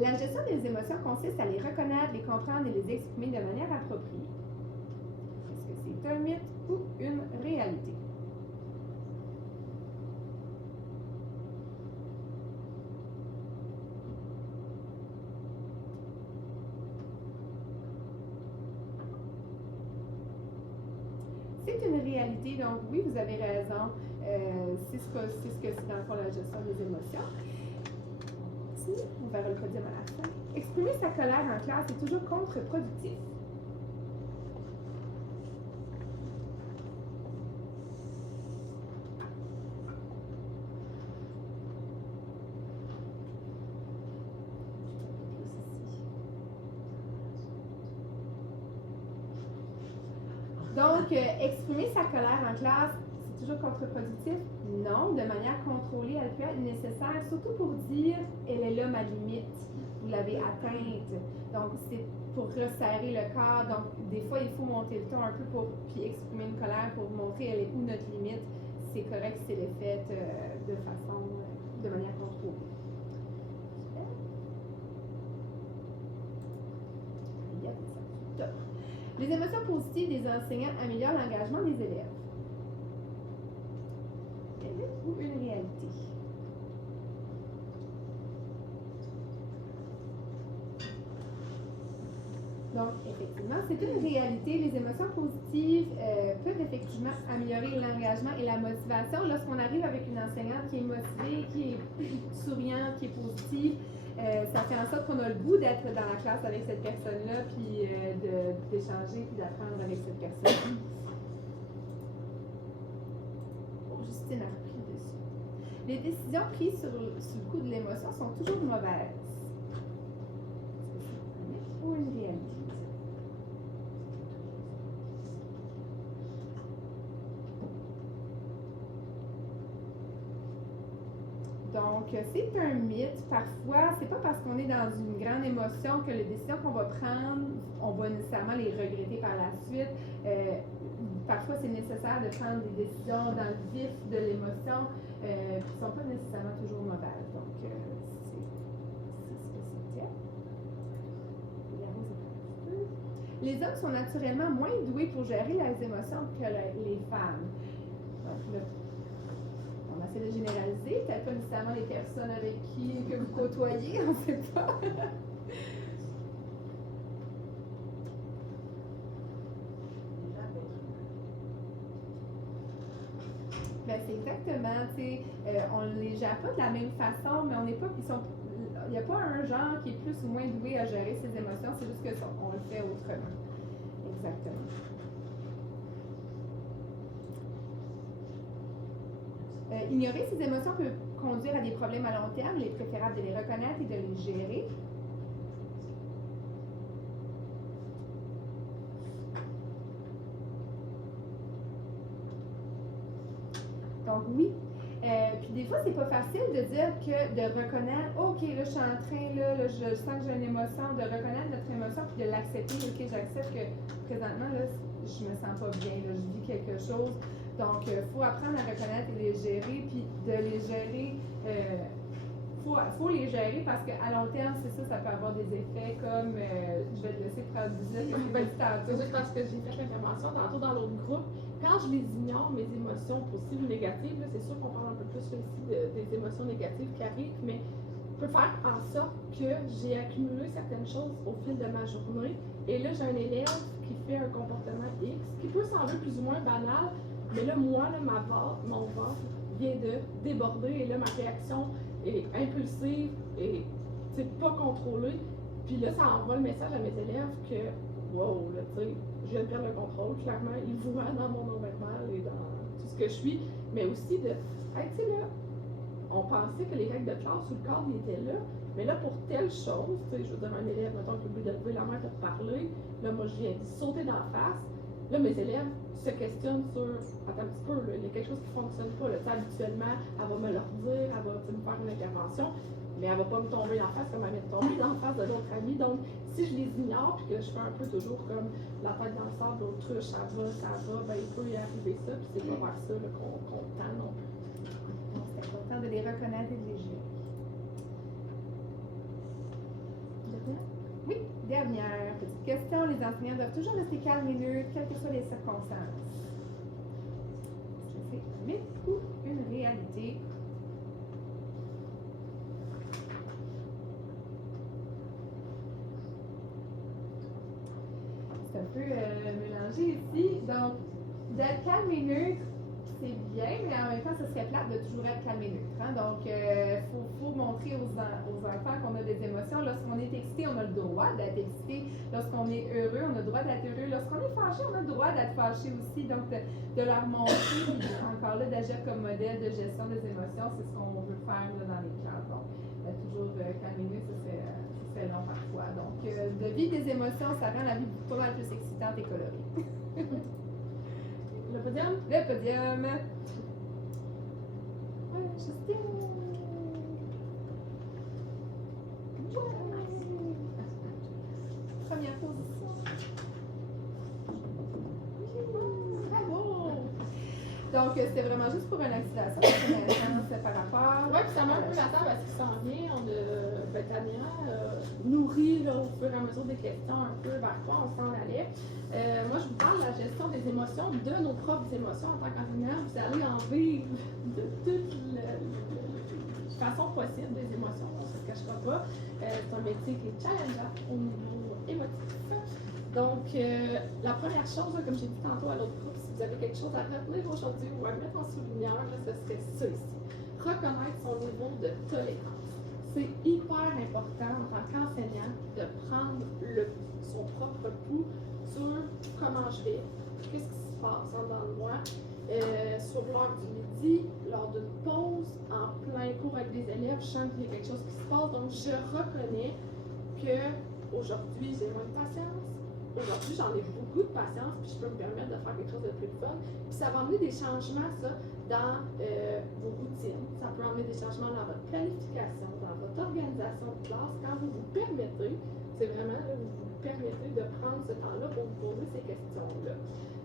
La gestion des émotions consiste à les reconnaître, les comprendre et les exprimer de manière appropriée. Est-ce que c'est un mythe ou une réalité? C'est une réalité, donc oui, vous avez raison. C'est ce que c'est dans le fond la gestion des émotions. Si, on verra le podium à la fin. Exprimer sa colère en classe est toujours contre-productif. Donc, exprimer sa colère en classe, c'est toujours contre-productif? Non, de manière contrôlée, elle peut être nécessaire, surtout pour dire « elle est là ma limite, vous l'avez atteinte ». Donc, c'est pour resserrer le corps. Donc, des fois, il faut monter le ton un peu pour puis exprimer une colère pour montrer elle est où notre limite. C'est correct si elle est faite de façon, de manière contrôlée. Top. Les émotions positives des enseignants améliorent l'engagement des élèves. Un mythe ou une réalité? Donc, effectivement, c'est une réalité. Les émotions positives peuvent effectivement améliorer l'engagement et la motivation. Lorsqu'on arrive avec une enseignante qui est motivée, qui est souriante, qui est positive, ça fait en sorte qu'on a le goût d'être dans la classe avec cette personne-là, puis d'échanger, puis d'apprendre avec cette personne. Bon, Justine a repris dessus. Les décisions prises sur le coup de l'émotion sont toujours mauvaises. Est-ce que c'est un mythe ou une réalité? Donc, c'est un mythe. Parfois, c'est pas parce qu'on est dans une grande émotion que les décisions qu'on va prendre, on va nécessairement les regretter par la suite. Parfois, c'est nécessaire de prendre des décisions dans le vif de l'émotion qui ne sont pas nécessairement toujours mauvaises. Donc, c'est ce que c'était. Les hommes sont naturellement moins doués pour gérer les émotions que les femmes. Donc, là, on essaie de généraliser, peut-être pas nécessairement les personnes avec qui que vous côtoyez, on ne sait pas. exactement, tu sais, on les gère pas de la même façon, mais on n'est pas, il n'y a pas un genre qui est plus ou moins doué à gérer ses émotions, c'est juste que on le fait autrement. Exactement. Ignorer ses émotions peut conduire à des problèmes à long terme. Il est préférable de les reconnaître et de les gérer. Donc oui. Puis des fois, c'est pas facile de dire que de reconnaître, OK, là, je suis en train, là, je sens que j'ai une émotion, de reconnaître notre émotion, puis de l'accepter. OK, j'accepte que présentement, là, je me sens pas bien, là, je vis quelque chose. Donc, il faut apprendre à reconnaître et les gérer, puis de les gérer. Faut les gérer parce qu'à long terme, c'est ça peut avoir des effets comme, je vais te laisser traduire, C'est juste parce que j'ai fait l'intervention tantôt dans l'autre groupe. Quand je les ignore, mes émotions positives ou négatives, là, c'est sûr qu'on parle un peu plus là, ici des émotions négatives qui arrivent, mais peut faire en sorte que j'ai accumulé certaines choses au fil de ma journée. Et là, j'ai un élève qui fait un comportement X, qui peut sembler plus ou moins banal, mais là, moi, là, mon ventre vient de déborder et là, ma réaction est impulsive et pas contrôlée. Puis là, ça envoie le message à mes élèves que, wow, là, tu sais, je viens de perdre le contrôle. Clairement, ils voient dans mon non-verbal et dans tout ce que je suis, mais aussi de, hey, tu sais, là, on pensait que les règles de classe ou le cadre, ils étaient là, mais là, pour telle chose, tu sais, je veux dire, un élève, mettons, qui oublie de lever la main pour parler, là, moi, je viens de sauter dans la face. Là, mes élèves se questionnent sur, attends un petit peu, là, il y a quelque chose qui ne fonctionne pas. Là, habituellement, elle va me le redire, elle va me faire une intervention, mais elle ne va pas me tomber en face comme elle vient de tomber en face de d'autres amis. Donc, si je les ignore et que je fais un peu toujours comme la tête dans le sable, l'autruche, ça va, ben, il peut y arriver ça, puis c'est pas vers ça qu'on tend non plus. Donc, c'est important de les reconnaître et de les gérer. Oui, dernière petite question. Les enseignants doivent toujours rester calmes et neutres, quelles que soient les circonstances. Est-ce que c'est un mythe ou une réalité? C'est un peu mélangé ici. Donc, d'être calme et neutre, c'est bien, mais en même temps, ce serait plate de toujours être calme et neutre. Hein? Donc, faut montrer aux enfants qu'on a des émotions. Lorsqu'on est excité, on a le droit d'être excité. Lorsqu'on est heureux, on a le droit d'être heureux. Lorsqu'on est fâché, on a le droit d'être fâché aussi. Donc, de leur montrer, encore là, d'agir comme modèle de gestion des émotions, c'est ce qu'on veut faire là, dans les classes. Donc, toujours calme et neutre, ça serait long parfois. Donc, de vivre des émotions, ça rend la vie pas mal plus excitante et colorée. Le podium? Le podium. Ouais, Justine. Première position. Bravo. Donc, c'était vraiment juste pour une activation de connaissance par rapport. Oui, puis ça met un peu la table à ce qui s'en vient. Tania nourrit là, au fur et à mesure des questions un peu vers quoi on s'en allait. Moi, je vous parle de la gestion des émotions, de nos propres émotions en tant qu'enseignant. Vous allez en vivre de toute façon possible des émotions, on ne se cachera pas. C'est un métier qui est challengeant au niveau émotif. Donc, la première chose, là, comme j'ai dit tantôt à l'autre groupe, si vous avez quelque chose à retenir aujourd'hui ou à mettre en souligneur, là, ce serait ça ici. Reconnaître son niveau de tolérance. C'est hyper important en tant qu'enseignant de prendre son propre pouls sur comment je vais, qu'est-ce qui se passe en dedans de moi, sur l'heure du midi, lors d'une pause, en plein cours avec des élèves, je sens qu'il y a quelque chose qui se passe. Donc, je reconnais qu'aujourd'hui, j'ai moins de patience. Aujourd'hui, j'en ai beaucoup de patience, puis je peux me permettre de faire quelque chose de plus fun. Puis ça va amener des changements, ça, dans vos routines. Ça peut amener des changements dans votre planification, dans votre organisation de classe. Quand vous vous permettez, c'est vraiment, là, vous vous permettez de prendre ce temps-là pour vous poser ces questions-là.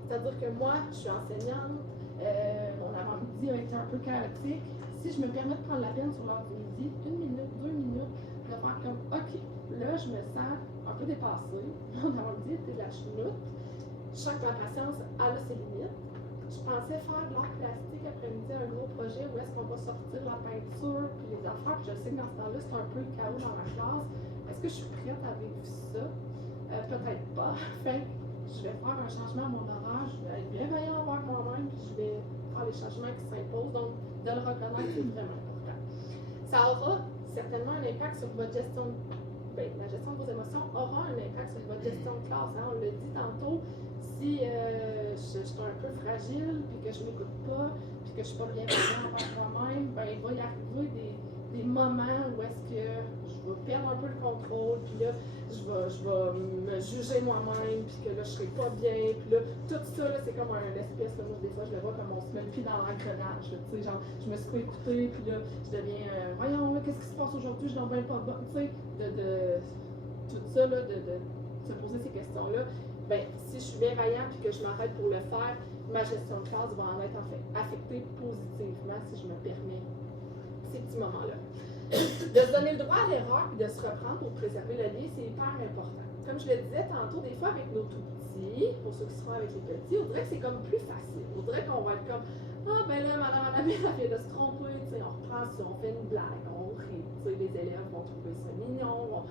C'est-à-dire que moi, je suis enseignante, mon avant-midi a été un peu chaotique. Si je me permets de prendre la peine sur l'heure du midi, 1 minute, 2 minutes, de faire comme, OK, là, je me sens un peu dépassée. Mon avant-midi était de la chenoute. Je sens que ma patience a ses limites. Je pensais faire de l'art plastique après-midi, un gros projet où est-ce qu'on va sortir la peinture puis les affaires. Puis je sais que dans ce temps-là, c'est un peu le chaos dans ma classe. Est-ce que je suis prête à vivre ça? Peut-être pas. Fait que je vais faire un changement à mon horaire. Je vais être bienveillant envers moi-même puis je vais faire les changements qui s'imposent. Donc, de le reconnaître, c'est vraiment important. Ça aura certainement un impact sur votre gestion. La gestion de vos émotions aura un impact sur votre gestion de classe. Hein. On l'a dit tantôt, si je suis un peu fragile, puis que je ne m'écoute pas, puis que je ne suis pas bienveillant envers moi-même, ben, il va y arriver des moments où est-ce que je vais perdre un peu le contrôle, puis là, je vais me juger moi-même, puis que là, je ne serai pas bien, puis là, tout ça, là, c'est comme un espèce, là, moi, des fois, je le vois comme on se met le pied dans l'engrenage, tu sais, genre, je me suis pas écoutée, puis là, je deviens, voyons, là, qu'est-ce qui se passe aujourd'hui, je n'en viens pas bon, tu sais, tout ça, là, de se poser ces questions-là, ben, si je suis bienveillant, puis que je m'arrête pour le faire, ma gestion de classe va en être affectée positivement, si je me permets ces petits moments-là. De se donner le droit à l'erreur et de se reprendre pour préserver le lien, c'est hyper important. Comme je le disais tantôt, des fois avec nos tout petits, pour ceux qui seront avec les petits, on dirait que c'est comme plus facile. On dirait qu'on va être comme ah ben là, madame Annabelle, elle vient de se tromper, on reprend ça, on fait une blague, on rit, les élèves vont trouver ça mignon.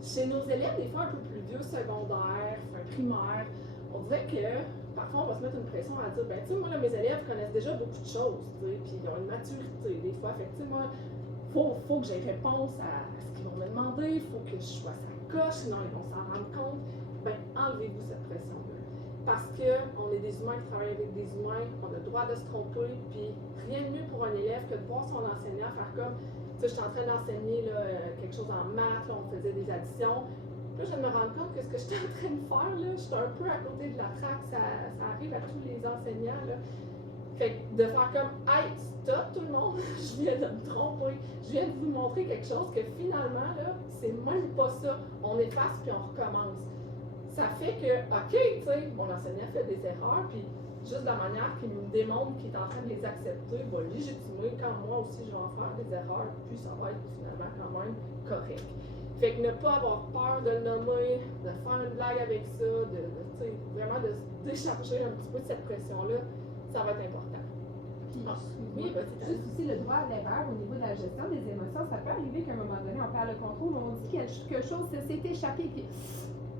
Chez nos élèves, des fois un peu plus vieux, secondaire, primaire, on dirait que parfois, on va se mettre une pression à dire, ben, tu sais, moi, là, mes élèves connaissent déjà beaucoup de choses, tu sais, puis ils ont une maturité. Des fois, effectivement, faut que j'aie réponse à ce qu'ils vont me demander, il faut que je sois sa coche, sinon ils vont s'en rendre compte. Ben, enlevez-vous cette pression-là. Parce qu'on est des humains qui travaillent avec des humains, on a le droit de se tromper, puis rien de mieux pour un élève que de voir son enseignant faire comme, tu sais, je suis en train d'enseigner quelque chose en maths, là, on faisait des additions. Là, je viens de me rendre compte que ce que j'étais en train de faire, là, je suis un peu à côté de la traque, ça arrive à tous les enseignants. Là. Fait que de faire comme « Hey, stop tout le monde, je viens de me tromper, je viens de vous montrer quelque chose que finalement, là, c'est même pas ça. On efface puis on recommence. » Ça fait que, OK, tu sais, mon enseignant fait des erreurs, puis juste de la manière qu'il me démontre qu'il est en train de les accepter, va légitimer quand moi aussi je vais en faire des erreurs, puis ça va être finalement quand même correct. Fait que ne pas avoir peur de le nommer, de faire une blague avec ça, vraiment de se décharger un petit peu de cette pression-là, ça va être important. Puis, Oui, juste aussi le droit à l'erreur au niveau de la gestion des émotions, ça peut arriver qu'à un moment donné, on perd le contrôle, on dit quelque chose s'est échappé, puis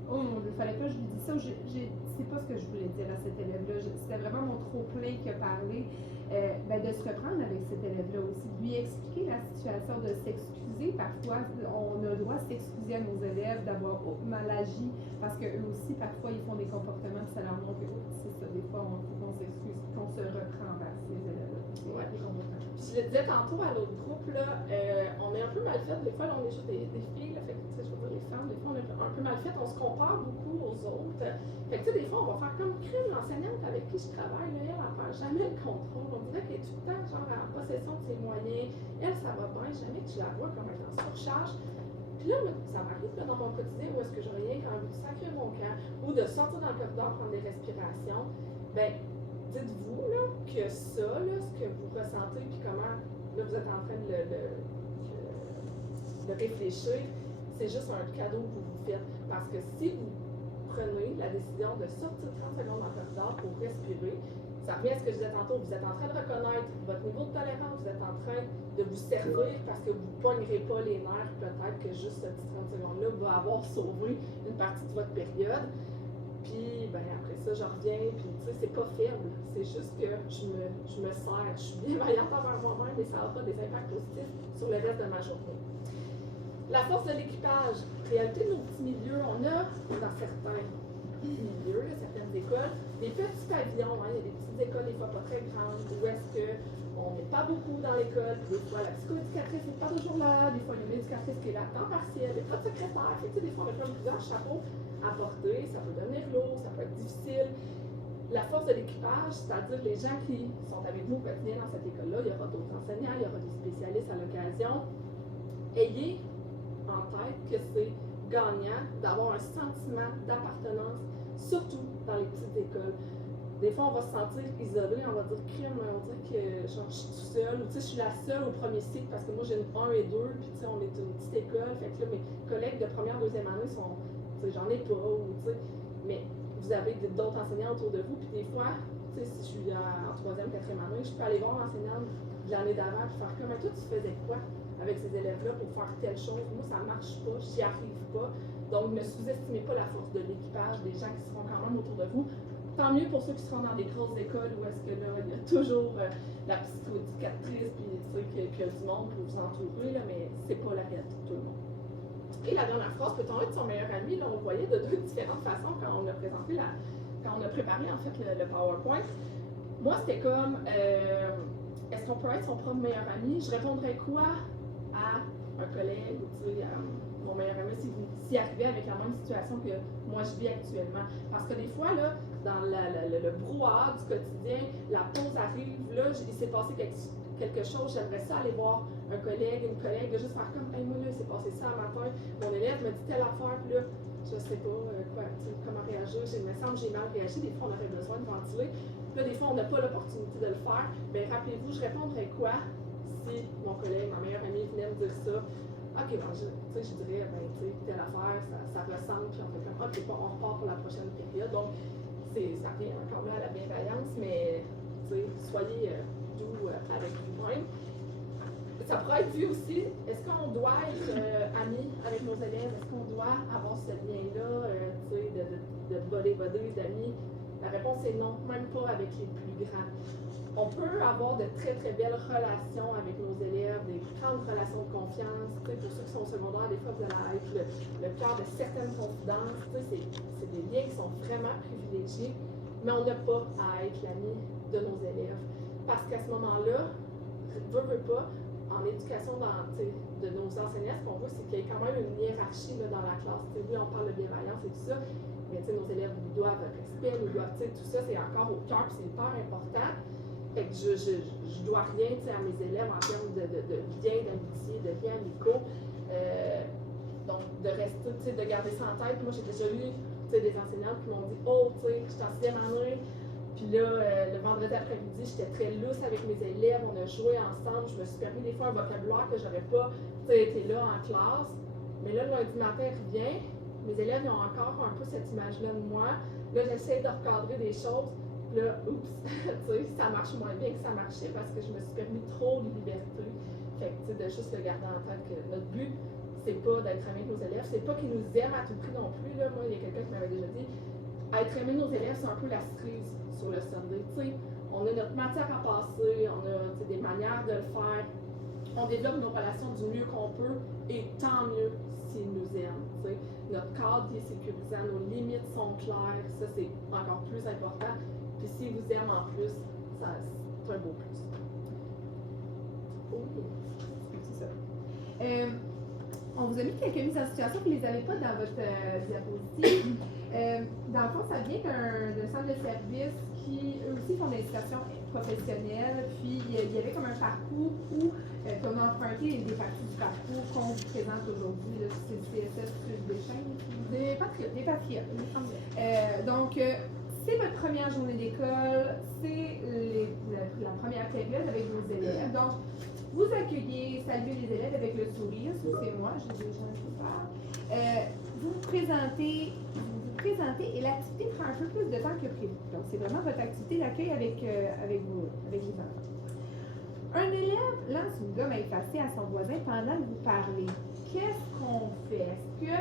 oh mon Dieu, il fallait pas que je lui dise ça, c'est pas ce que je voulais dire à cet élève-là, c'était vraiment mon trop-plein qui a parlé. De se reprendre avec cet élève-là aussi, de lui expliquer la situation, de s'excuser. Parfois, on a le droit de s'excuser à nos élèves d'avoir mal agi parce qu'eux aussi, parfois, ils font des comportements qui ça leur montre que c'est ça. Des fois, on s'excuse, qu'on se reprend vers ces élèves-là. Ouais. Je le disais tantôt à l'autre groupe, là, on est un peu mal fait. Des fois, là, on est juste des filles, là, fait que, je veux dire, les femmes, des fois, on est un peu mal fait. On se compare beaucoup aux autres. Fait que, des fois, on va faire comme crime l'enseignante avec qui je travaille. Là, elle ne perd jamais le contrôle. On dirait qu'elle est tout le temps genre, en possession de ses moyens. Elle, ça va bien. Jamais que je la vois comme être en surcharge. Puis là, ça m'arrive dans mon quotidien où est-ce que j'ai rien qu'envie de sacrer mon camp ou de sortir dans le corridor prendre des respirations. Ben, dites-vous là, que ça, là, ce que vous ressentez, puis comment là, vous êtes en train de réfléchir, c'est juste un cadeau que vous vous faites. Parce que si vous prenez la décision de sortir 30 secondes dans le corridor pour respirer, ça revient à ce que je disais tantôt, vous êtes en train de reconnaître votre niveau de tolérance, vous êtes en train de vous servir parce que vous ne pognerez pas les nerfs, peut-être que juste ce petit 30 secondes-là va avoir sauvé une partie de votre période. Puis, ben après ça, je reviens, puis tu sais, c'est pas faible, c'est juste que je me sers, je suis bienveillante envers moi-même et ça aura des impacts positifs sur le reste de ma journée. La force de l'équipage, réalité de nos petits milieux, on a dans certains milieux, là, certaines écoles, des petits pavillons, hein, il y a des petites écoles des fois pas très grandes, où est-ce qu'on n'est pas beaucoup dans l'école, puis des fois la psychoéducatrice n'est pas toujours là, des fois il y a une éducatrice qui est là à temps partiel, il n'y a pas de secrétaire, fait que, des fois on a comme plusieurs chapeaux à porter, ça peut devenir lourd, ça peut être difficile. La force de l'équipage, c'est-à-dire les gens qui sont avec nous au quotidien dans cette école-là, il y aura d'autres enseignants, il y aura des spécialistes à l'occasion. Ayez en tête que c'est gagnant d'avoir un sentiment d'appartenance, surtout dans les petites écoles. Des fois, on va se sentir isolé, on va dire crime, on va dire que genre, je suis tout seul, ou tu sais, je suis la seule au premier cycle parce que moi j'ai une 1 et 2, puis tu sais, on est une petite école, fait que là, mes collègues de première, deuxième année sont, tu sais, j'en ai pas, ou tu sais, mais vous avez d'autres enseignants autour de vous, puis des fois, tu sais, si je suis en troisième, quatrième année, je peux aller voir l'enseignante de l'année d'avant, puis faire comme, toi, tu faisais quoi avec ces élèves-là pour faire telle chose? Moi, ça marche pas, j'y arrive pas. Donc, ne sous-estimez pas la force de l'équipage, des gens qui seront quand même autour de vous. tant mieux pour ceux qui seront dans des grosses écoles où est-ce que là, il y a toujours la psychoéducatrice puis qu'il y a du monde pour vous entourer, là, mais c'est pas la réalité de tout le monde. Et la dernière phrase, peut-on être son meilleur ami? Là, on le voyait de deux différentes façons quand on a présenté quand on a préparé en fait le PowerPoint. Moi, c'était comme est-ce qu'on peut être son propre meilleur ami? Je répondrais quoi à un collègue ou à mon meilleur ami s'il arrivait avec la même situation que moi je vis actuellement? Parce que des fois, là, dans le brouhaha du quotidien, la pause arrive, là, il s'est passé quelque chose, j'aimerais ça aller voir un collègue, une collègue, de juste faire comme hey, moi là, il s'est passé ça un matin, mon élève me dit telle affaire, puis là, je sais pas comment réagir, il me semble que j'ai mal réagi, des fois on aurait besoin de ventiler. Là, des fois, on n'a pas l'opportunité de le faire. Bien, rappelez-vous, je répondrais quoi si mon collègue, ma meilleure amie venait me dire ça? OK, ben, je dirais, ben, tu sais, telle affaire, ça ressemble, puis on fait comme, OK, bon, on repart pour la prochaine période. Donc, ça revient encore là à la bienveillance, mais, tu sais, soyez doux avec vous-même. Ça pourrait être vu aussi, est-ce qu'on doit être amis avec nos élèves? Est-ce qu'on doit avoir ce lien-là, tu sais, de body d'amis? La réponse est non, même pas avec les plus grands. On peut avoir de très très belles relations avec nos élèves, des grandes relations de confiance. Tu sais, pour ceux qui sont au secondaire, des fois vous allez être le cœur de certaines confidences. Tu sais, c'est des liens qui sont vraiment privilégiés, mais on n'a pas à être l'ami de nos élèves. Parce qu'à ce moment-là, veut pas, en éducation de nos enseignants, ce qu'on veut, c'est qu'il y ait quand même une hiérarchie là, dans la classe. Tu sais, oui, on parle de bienveillance et tout ça, mais nos élèves nous doivent respect, nous doivent, tout ça, c'est encore au cœur, puis c'est hyper important. Fait que je dois rien à mes élèves en termes de liens d'amitié, de liens amicaux. Donc, de rester, de garder ça en tête. Moi, j'ai déjà eu des enseignantes qui m'ont dit oh, tu sais, je suis en 6e année. Puis là, le vendredi après-midi, j'étais très lousse avec mes élèves. On a joué ensemble. Je me suis permis des fois un vocabulaire que j'aurais pas été là en classe. Mais là, le lundi matin, revient. Mes élèves ils ont encore un peu cette image-là de moi. Là, j'essaie de recadrer des choses. Là, oups, ça marche moins bien que ça marchait parce que je me suis permis trop de liberté. Fait que, de juste le garder en tête que notre but, c'est pas d'être amis avec nos élèves, c'est pas qu'ils nous aiment à tout prix non plus. Là. Moi, il y a quelqu'un qui m'avait déjà dit, être aimé de nos élèves, c'est un peu la cerise sur le Sunday. On a notre matière à passer, on a des manières de le faire. On développe nos relations du mieux qu'on peut et tant mieux s'ils nous aiment. T'sais. Notre cadre est sécurisant, nos limites sont claires, ça c'est encore plus important. Puis s'ils vous aiment en plus, c'est un beau plus. Oui, c'est ça. On vous a mis quelques mises en situation, vous ne les avez pas dans votre diapositive. Dans le fond, ça vient d'un centre de service qui, eux aussi, font de l'éducation professionnelle. Puis, il y avait comme un parcours où on a emprunté des parties du parcours qu'on vous présente aujourd'hui. C'est le CSS des chaînes. Des patriotes. Des patriotes. Donc, c'est votre première journée d'école, c'est la première période avec vos élèves. Donc, vous accueillez, saluez les élèves avec le sourire, c'est moi, j'ai déjà un peu peur. Vous vous présentez et l'activité prend un peu plus de temps que prévu. Donc, c'est vraiment votre activité d'accueil avec les enfants. Un élève lance une gomme à effacer à son voisin pendant que vous parlez. Qu'est-ce qu'on fait? Est-ce que,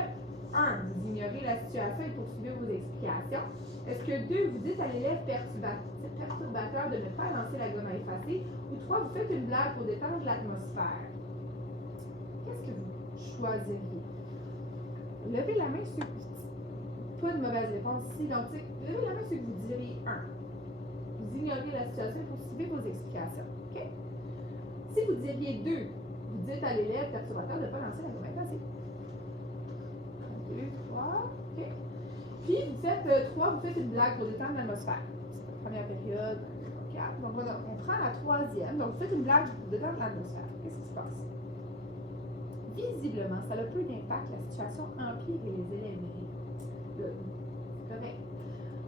1, vous ignorez la situation et poursuivez vos explications? Est-ce que 2, vous dites à l'élève perturbateur de ne pas lancer la gomme à effacer? Ou 3, vous faites une blague pour détendre l'atmosphère? Qu'est-ce que vous choisiriez? Levez la main ceux qui... Pas de mauvaise réponse ici. Donc, levez la main ceux que vous diriez 1. Vous ignorez la situation et poursuivez vos explications. OK? Si vous diriez 2, vous dites à l'élève perturbateur de ne pas lancer la gomme à effacer. 2, 3, OK. Puis, vous faites 3, vous faites une blague pour détendre l'atmosphère. C'est la première période, 4. Donc, on prend la troisième. Donc, vous faites une blague pour détendre l'atmosphère. Qu'est-ce qui se passe? Visiblement, ça a peu d'impact. La situation empire et les élèves rient. C'est correct.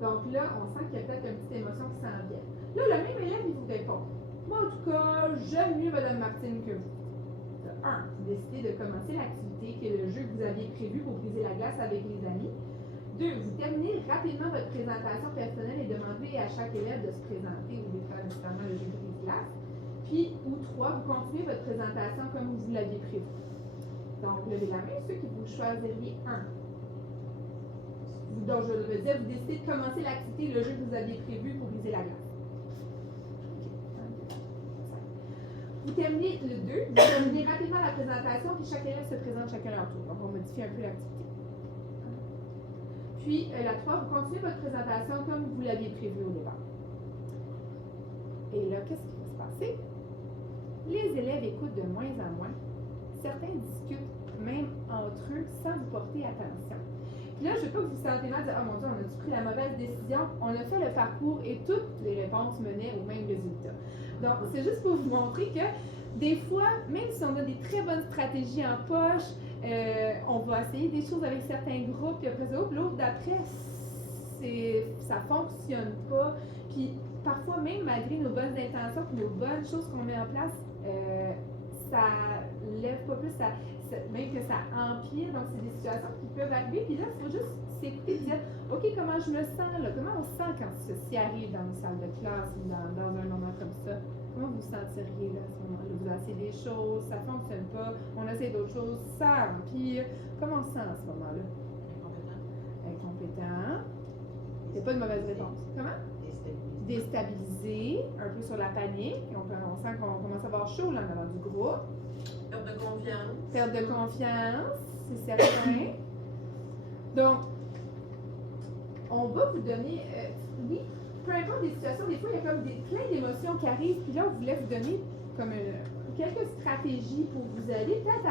Donc là, on sent qu'il y a peut-être une petite émotion qui s'en vient. Là, le même élève, il vous répond. Moi, en tout cas, j'aime mieux Mme Martine que vous. 1. Vous décidez de commencer l'activité qui est le jeu que vous aviez prévu pour briser la glace avec les amis. 2. Vous terminez rapidement votre présentation personnelle et demandez à chaque élève de se présenter au lieu de faire nécessairement le jeu de brise-glace. Puis, ou 3. Vous continuez votre présentation comme vous l'aviez prévu. Donc, levez la main, ceux qui vous choisiriez 1. donc je veux dire, vous décidez de commencer l'activité, le jeu que vous aviez prévu pour briser la glace. Vous terminez le 2, vous terminez rapidement la présentation, puis chaque élève se présente chacun leur tour. Donc, on modifie un peu l'activité. Puis, la 3, vous continuez votre présentation comme vous l'aviez prévu au départ. Et là, qu'est-ce qui va se passer? Les élèves écoutent de moins en moins. Certains discutent même entre eux sans vous porter attention. Puis là, je ne veux pas que vous vous sentez mal de dire « Oh mon Dieu, on a-tu pris la mauvaise décision? » On a fait le parcours et toutes les réponses menaient au même résultat. Donc, c'est juste pour vous montrer que des fois, même si on a des très bonnes stratégies en poche, on va essayer des choses avec certains groupes, puis après l'autre d'après, ça ne fonctionne pas. Puis parfois, même malgré nos bonnes intentions et nos bonnes choses qu'on met en place, ça lève pas plus, même que ça empire. Donc, c'est des situations qui peuvent arriver. Puis là, il faut juste s'écouter et dire OK, comment je me sens là? Comment on se sent quand ceci arrive dans une salle de classe ou dans un moment comme ça? Comment vous vous sentiriez là, à ce moment-là? Vous essayez des choses, ça ne fonctionne pas, on essaie d'autres choses, ça empire. Comment on se sent à ce moment-là? Incompétent. Il n'y a pas de mauvaise réponse. Comment? Déstabilisé, un peu sur la panique. On sent qu'on commence à avoir chaud là, en avant du groupe. Perte de confiance. Perte de confiance, c'est certain. Donc, on va vous donner, oui, peu importe les situations, des fois, il y a comme plein d'émotions qui arrivent, puis là, on voulait vous donner comme quelques stratégies pour vous aider peut-être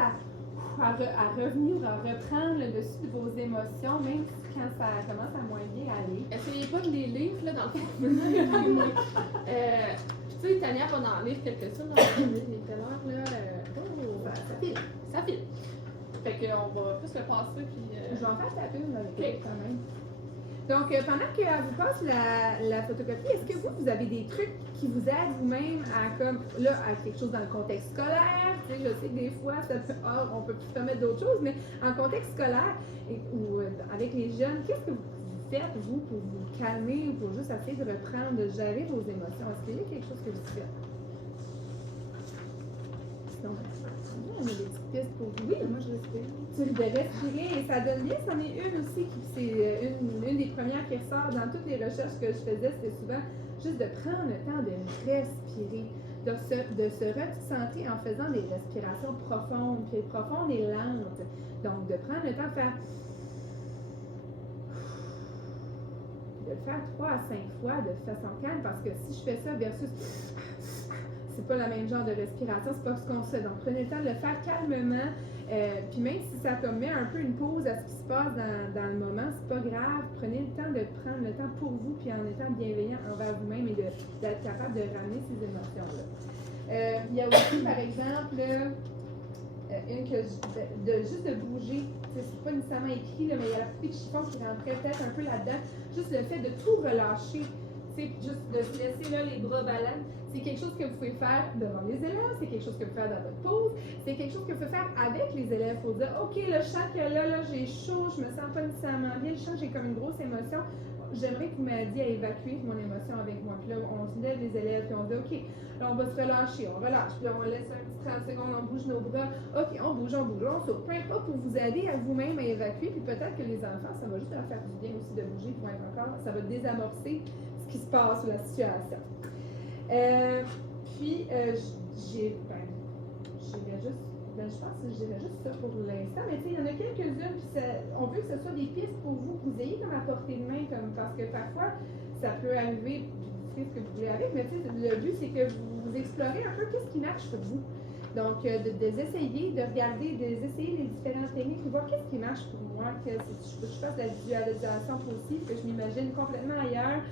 à revenir, à reprendre le dessus de vos émotions, même quand ça commence à moins bien aller. Essayez pas de les lire, là, dans le fond. Tu sais, Tania va en lire quelques-unes dans les tellers, là. Ça file. Ça file. Fait qu'on va plus le passer, puis... Je vais en faire taper une avec Ok. quand même. Donc, pendant qu'elle vous passe la photocopie, est-ce que vous avez des trucs qui vous aident vous-même à, comme, là, à quelque chose dans le contexte scolaire? Tu sais, je sais que des fois, on peut plus permettre d'autres choses, mais en contexte scolaire ou avec les jeunes, qu'est-ce que vous faites, vous, pour vous calmer ou pour juste essayer de reprendre, de gérer vos émotions? Est-ce qu'il y a quelque chose que vous faites? Sinon, on a des petites pistes pour vous. Oui, moi, je respire. De respirer, et ça donne bien, c'en est une aussi, c'est une des premières qui ressort dans toutes les recherches que je faisais, c'était souvent juste de prendre le temps de respirer, de se recentrer en faisant des respirations profondes et lentes. Donc, de prendre le temps de faire... de le faire 3 à 5 fois de façon calme, parce que si je fais ça versus... c'est pas le même genre de respiration, c'est pas ce qu'on sait. Donc, prenez le temps de le faire calmement. Puis même si ça comme met un peu une pause à ce qui se passe dans le moment, c'est pas grave. Prenez le temps de prendre le temps pour vous, puis en étant bienveillant envers vous-même et d'être capable de ramener ces émotions-là. Il y a aussi, par exemple, une que juste de bouger. C'est pas nécessairement écrit, là, mais il y a la poupée de chiffon qui rentrait peut-être un peu là-dedans. Juste le fait de tout relâcher. C'est juste de se laisser là, les bras ballants. C'est quelque chose que vous pouvez faire devant les élèves, c'est quelque chose que vous pouvez faire dans votre pause, c'est quelque chose que vous pouvez faire avec les élèves. Il faut dire, OK, là, je sens que là, j'ai chaud, je me sens pas nécessairement bien, je sens que j'ai comme une grosse émotion. J'aimerais que vous m'aidiez à évacuer mon émotion avec moi. Puis là, on se lève les élèves, puis on dit, OK, là, on va se relâcher, on relâche. Puis là, on laisse un petit 30 secondes, on bouge nos bras. OK, on bouge, on saute. Peu importe, pour vous aider à vous-même à évacuer. Puis peut-être que les enfants, ça va juste leur faire du bien aussi de bouger pour être encore, ça va désamorcer ce qui se passe ou la situation. Puis, je pense que je dirais juste ça pour l'instant, mais tu sais, il y en a quelques-unes, puis on veut que ce soit des pistes pour vous, que vous ayez comme à portée de main, parce que parfois, ça peut arriver, vous faites ce que vous voulez avec, mais tu sais, le but, c'est que vous explorez un peu qu'est-ce qui marche pour vous. Donc, d'essayer, de regarder, d'essayer les différentes techniques, de voir qu'est-ce qui marche pour moi, que je fasse de la visualisation positive, que je m'imagine complètement ailleurs,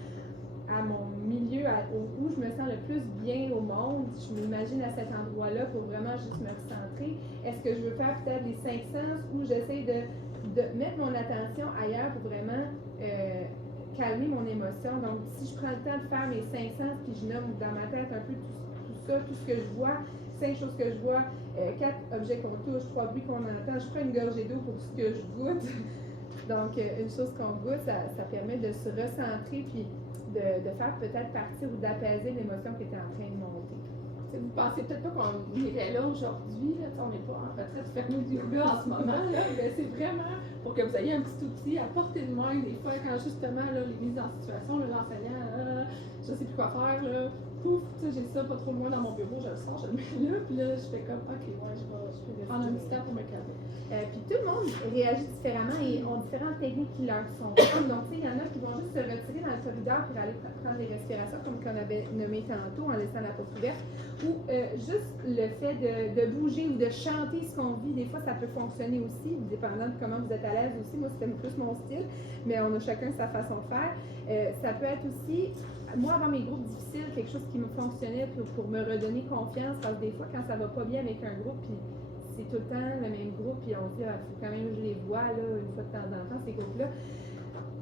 à mon milieu, où je me sens le plus bien au monde. Je m'imagine à cet endroit-là pour vraiment juste me recentrer. Est-ce que je veux faire peut-être les 5 sens ou j'essaie de mettre mon attention ailleurs pour vraiment calmer mon émotion? Donc, si je prends le temps de faire mes 5 sens, puis je nomme dans ma tête un peu tout ça, tout ce que je vois, 5 choses que je vois, 4 objets qu'on touche, 3 bruits qu'on entend, je prends une gorgée d'eau pour ce que je goûte. Donc, une chose qu'on goûte, ça permet de se recentrer, puis de faire peut-être partir ou d'apaiser l'émotion qui était en train de monter. Vous pensez peut-être pas qu'on irait là aujourd'hui, là, on n'est pas en retraite fermée du yoga en ce moment, là, mais c'est vraiment pour que vous ayez un petit outil à portée de main. Des fois, quand justement là, les mises en situation, là, l'enseignant, je sais plus quoi faire, là, pouf, j'ai ça pas trop loin dans mon bureau, je le sors, je le mets là, puis là, je fais comme, ok, ouais, je vais prendre un petit temps pour me calmer. Puis tout le monde réagit différemment et ont différentes techniques qui leur sont propres. Donc, tu sais, il y en a qui vont juste se retirer dans le corridor pour aller prendre des respirations, comme qu'on avait nommé tantôt, en laissant la porte ouverte. Ou juste le fait de bouger ou de chanter ce qu'on vit, des fois, ça peut fonctionner aussi, dépendant de comment vous êtes à l'aise aussi. Moi, c'était plus mon style, mais on a chacun sa façon de faire. Ça peut être aussi, moi, avant mes groupes difficiles, quelque chose qui me fonctionnait pour me redonner confiance, parce que des fois, quand ça va pas bien avec un groupe, puis c'est tout le temps le même groupe, puis on se dit, il faut quand même que je les vois, là, une fois de temps en temps, ces groupes-là.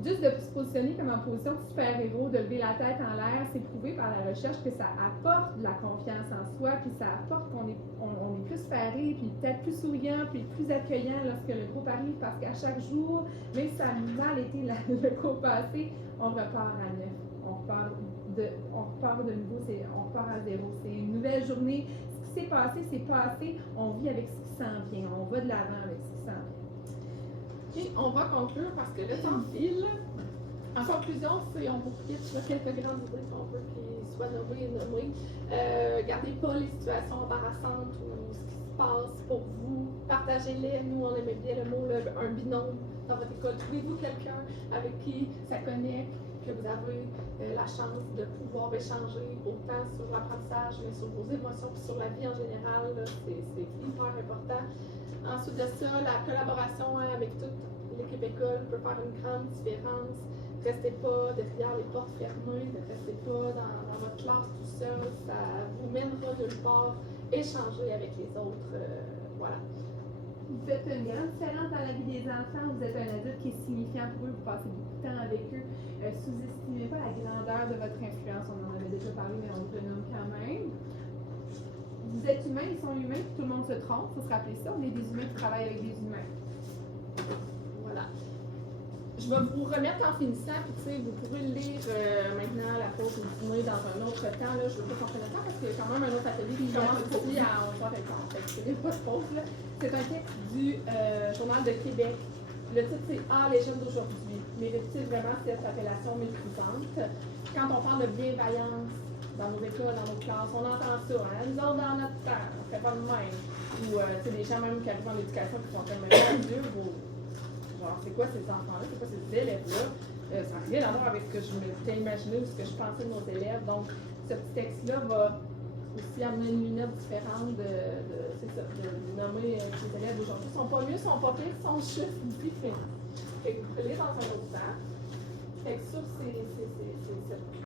Juste de se positionner comme en position de super-héros, de lever la tête en l'air, c'est prouvé par la recherche que ça apporte de la confiance en soi, puis ça apporte qu'on est, on est plus ferré, puis peut-être plus souriant, puis plus accueillant lorsque le groupe arrive, parce qu'à chaque jour, même si ça a mal été le cours passé, on repart à neuf. On repart de nouveau, on repart à zéro. C'est une nouvelle journée. Ce qui s'est passé, c'est passé. On vit avec ce qui s'en vient. On va de l'avant avec ce qui s'en vient. Et on va conclure parce que le temps file. En conclusion, si on vous pitch quelques grandes idées qu'on veut qu'ils soient nommées et nommées, gardez pas les situations embarrassantes ou ce qui se passe pour vous. Partagez-les. Nous, on aimait bien le mot, un binôme dans votre école. Trouvez-vous quelqu'un avec qui ça connecte, que vous avez la chance de pouvoir échanger autant sur l'apprentissage, mais sur vos émotions et sur la vie en général. C'est hyper important. Ensuite de ça, la collaboration avec toute l'équipe école peut faire une grande différence. Restez pas derrière les portes fermées, ne restez pas dans votre classe tout seul. Ça vous mènera nulle part. Échangez avec les autres. Voilà. Vous faites une grande différence dans la vie des enfants. Vous êtes un adulte qui est signifiant pour eux. Vous passez beaucoup de temps avec eux. Sous-estimez pas la grandeur de votre influence. On en avait déjà parlé, mais on le nomme quand même. Vous êtes humains, ils sont humains, puis tout le monde se trompe. Il faut se rappeler ça. On est des humains qui travaillent avec des humains. Voilà. Je vais vous remettre en finissant, puis tu sais, vous pourrez le lire maintenant à la pause du dîner dans un autre temps. Là. Je ne veux pas qu'on prenne le temps parce qu'il y a quand même un autre atelier qui commence aussi à 11h15. Fait que pas de pause. Là. C'est un texte du Journal de Québec. Le titre, c'est « Ah, les jeunes d'aujourd'hui ». Mérite-t-il vraiment cette appellation méprisante? Quand on parle de bienveillance dans nos écoles, dans nos classes, on entend ça. Hein? Nous autres, dans notre temps, on ne fait pas de même. Ou tu sais, des gens même qui arrivent en éducation qui sont comme « Mon Dieu, genre, c'est quoi ces enfants-là? C'est quoi ces élèves-là? » Ça n'a rien à voir avec ce que je m'étais imaginé ou ce que je pensais de nos élèves. Donc, ce petit texte-là va aussi amener une lunette différente de nommer les élèves d'aujourd'hui. Ils sont pas mieux, ils sont pas pires, ils sont juste différents. Fait que vous pouvez lire dans un autre temps. Fait que sur cette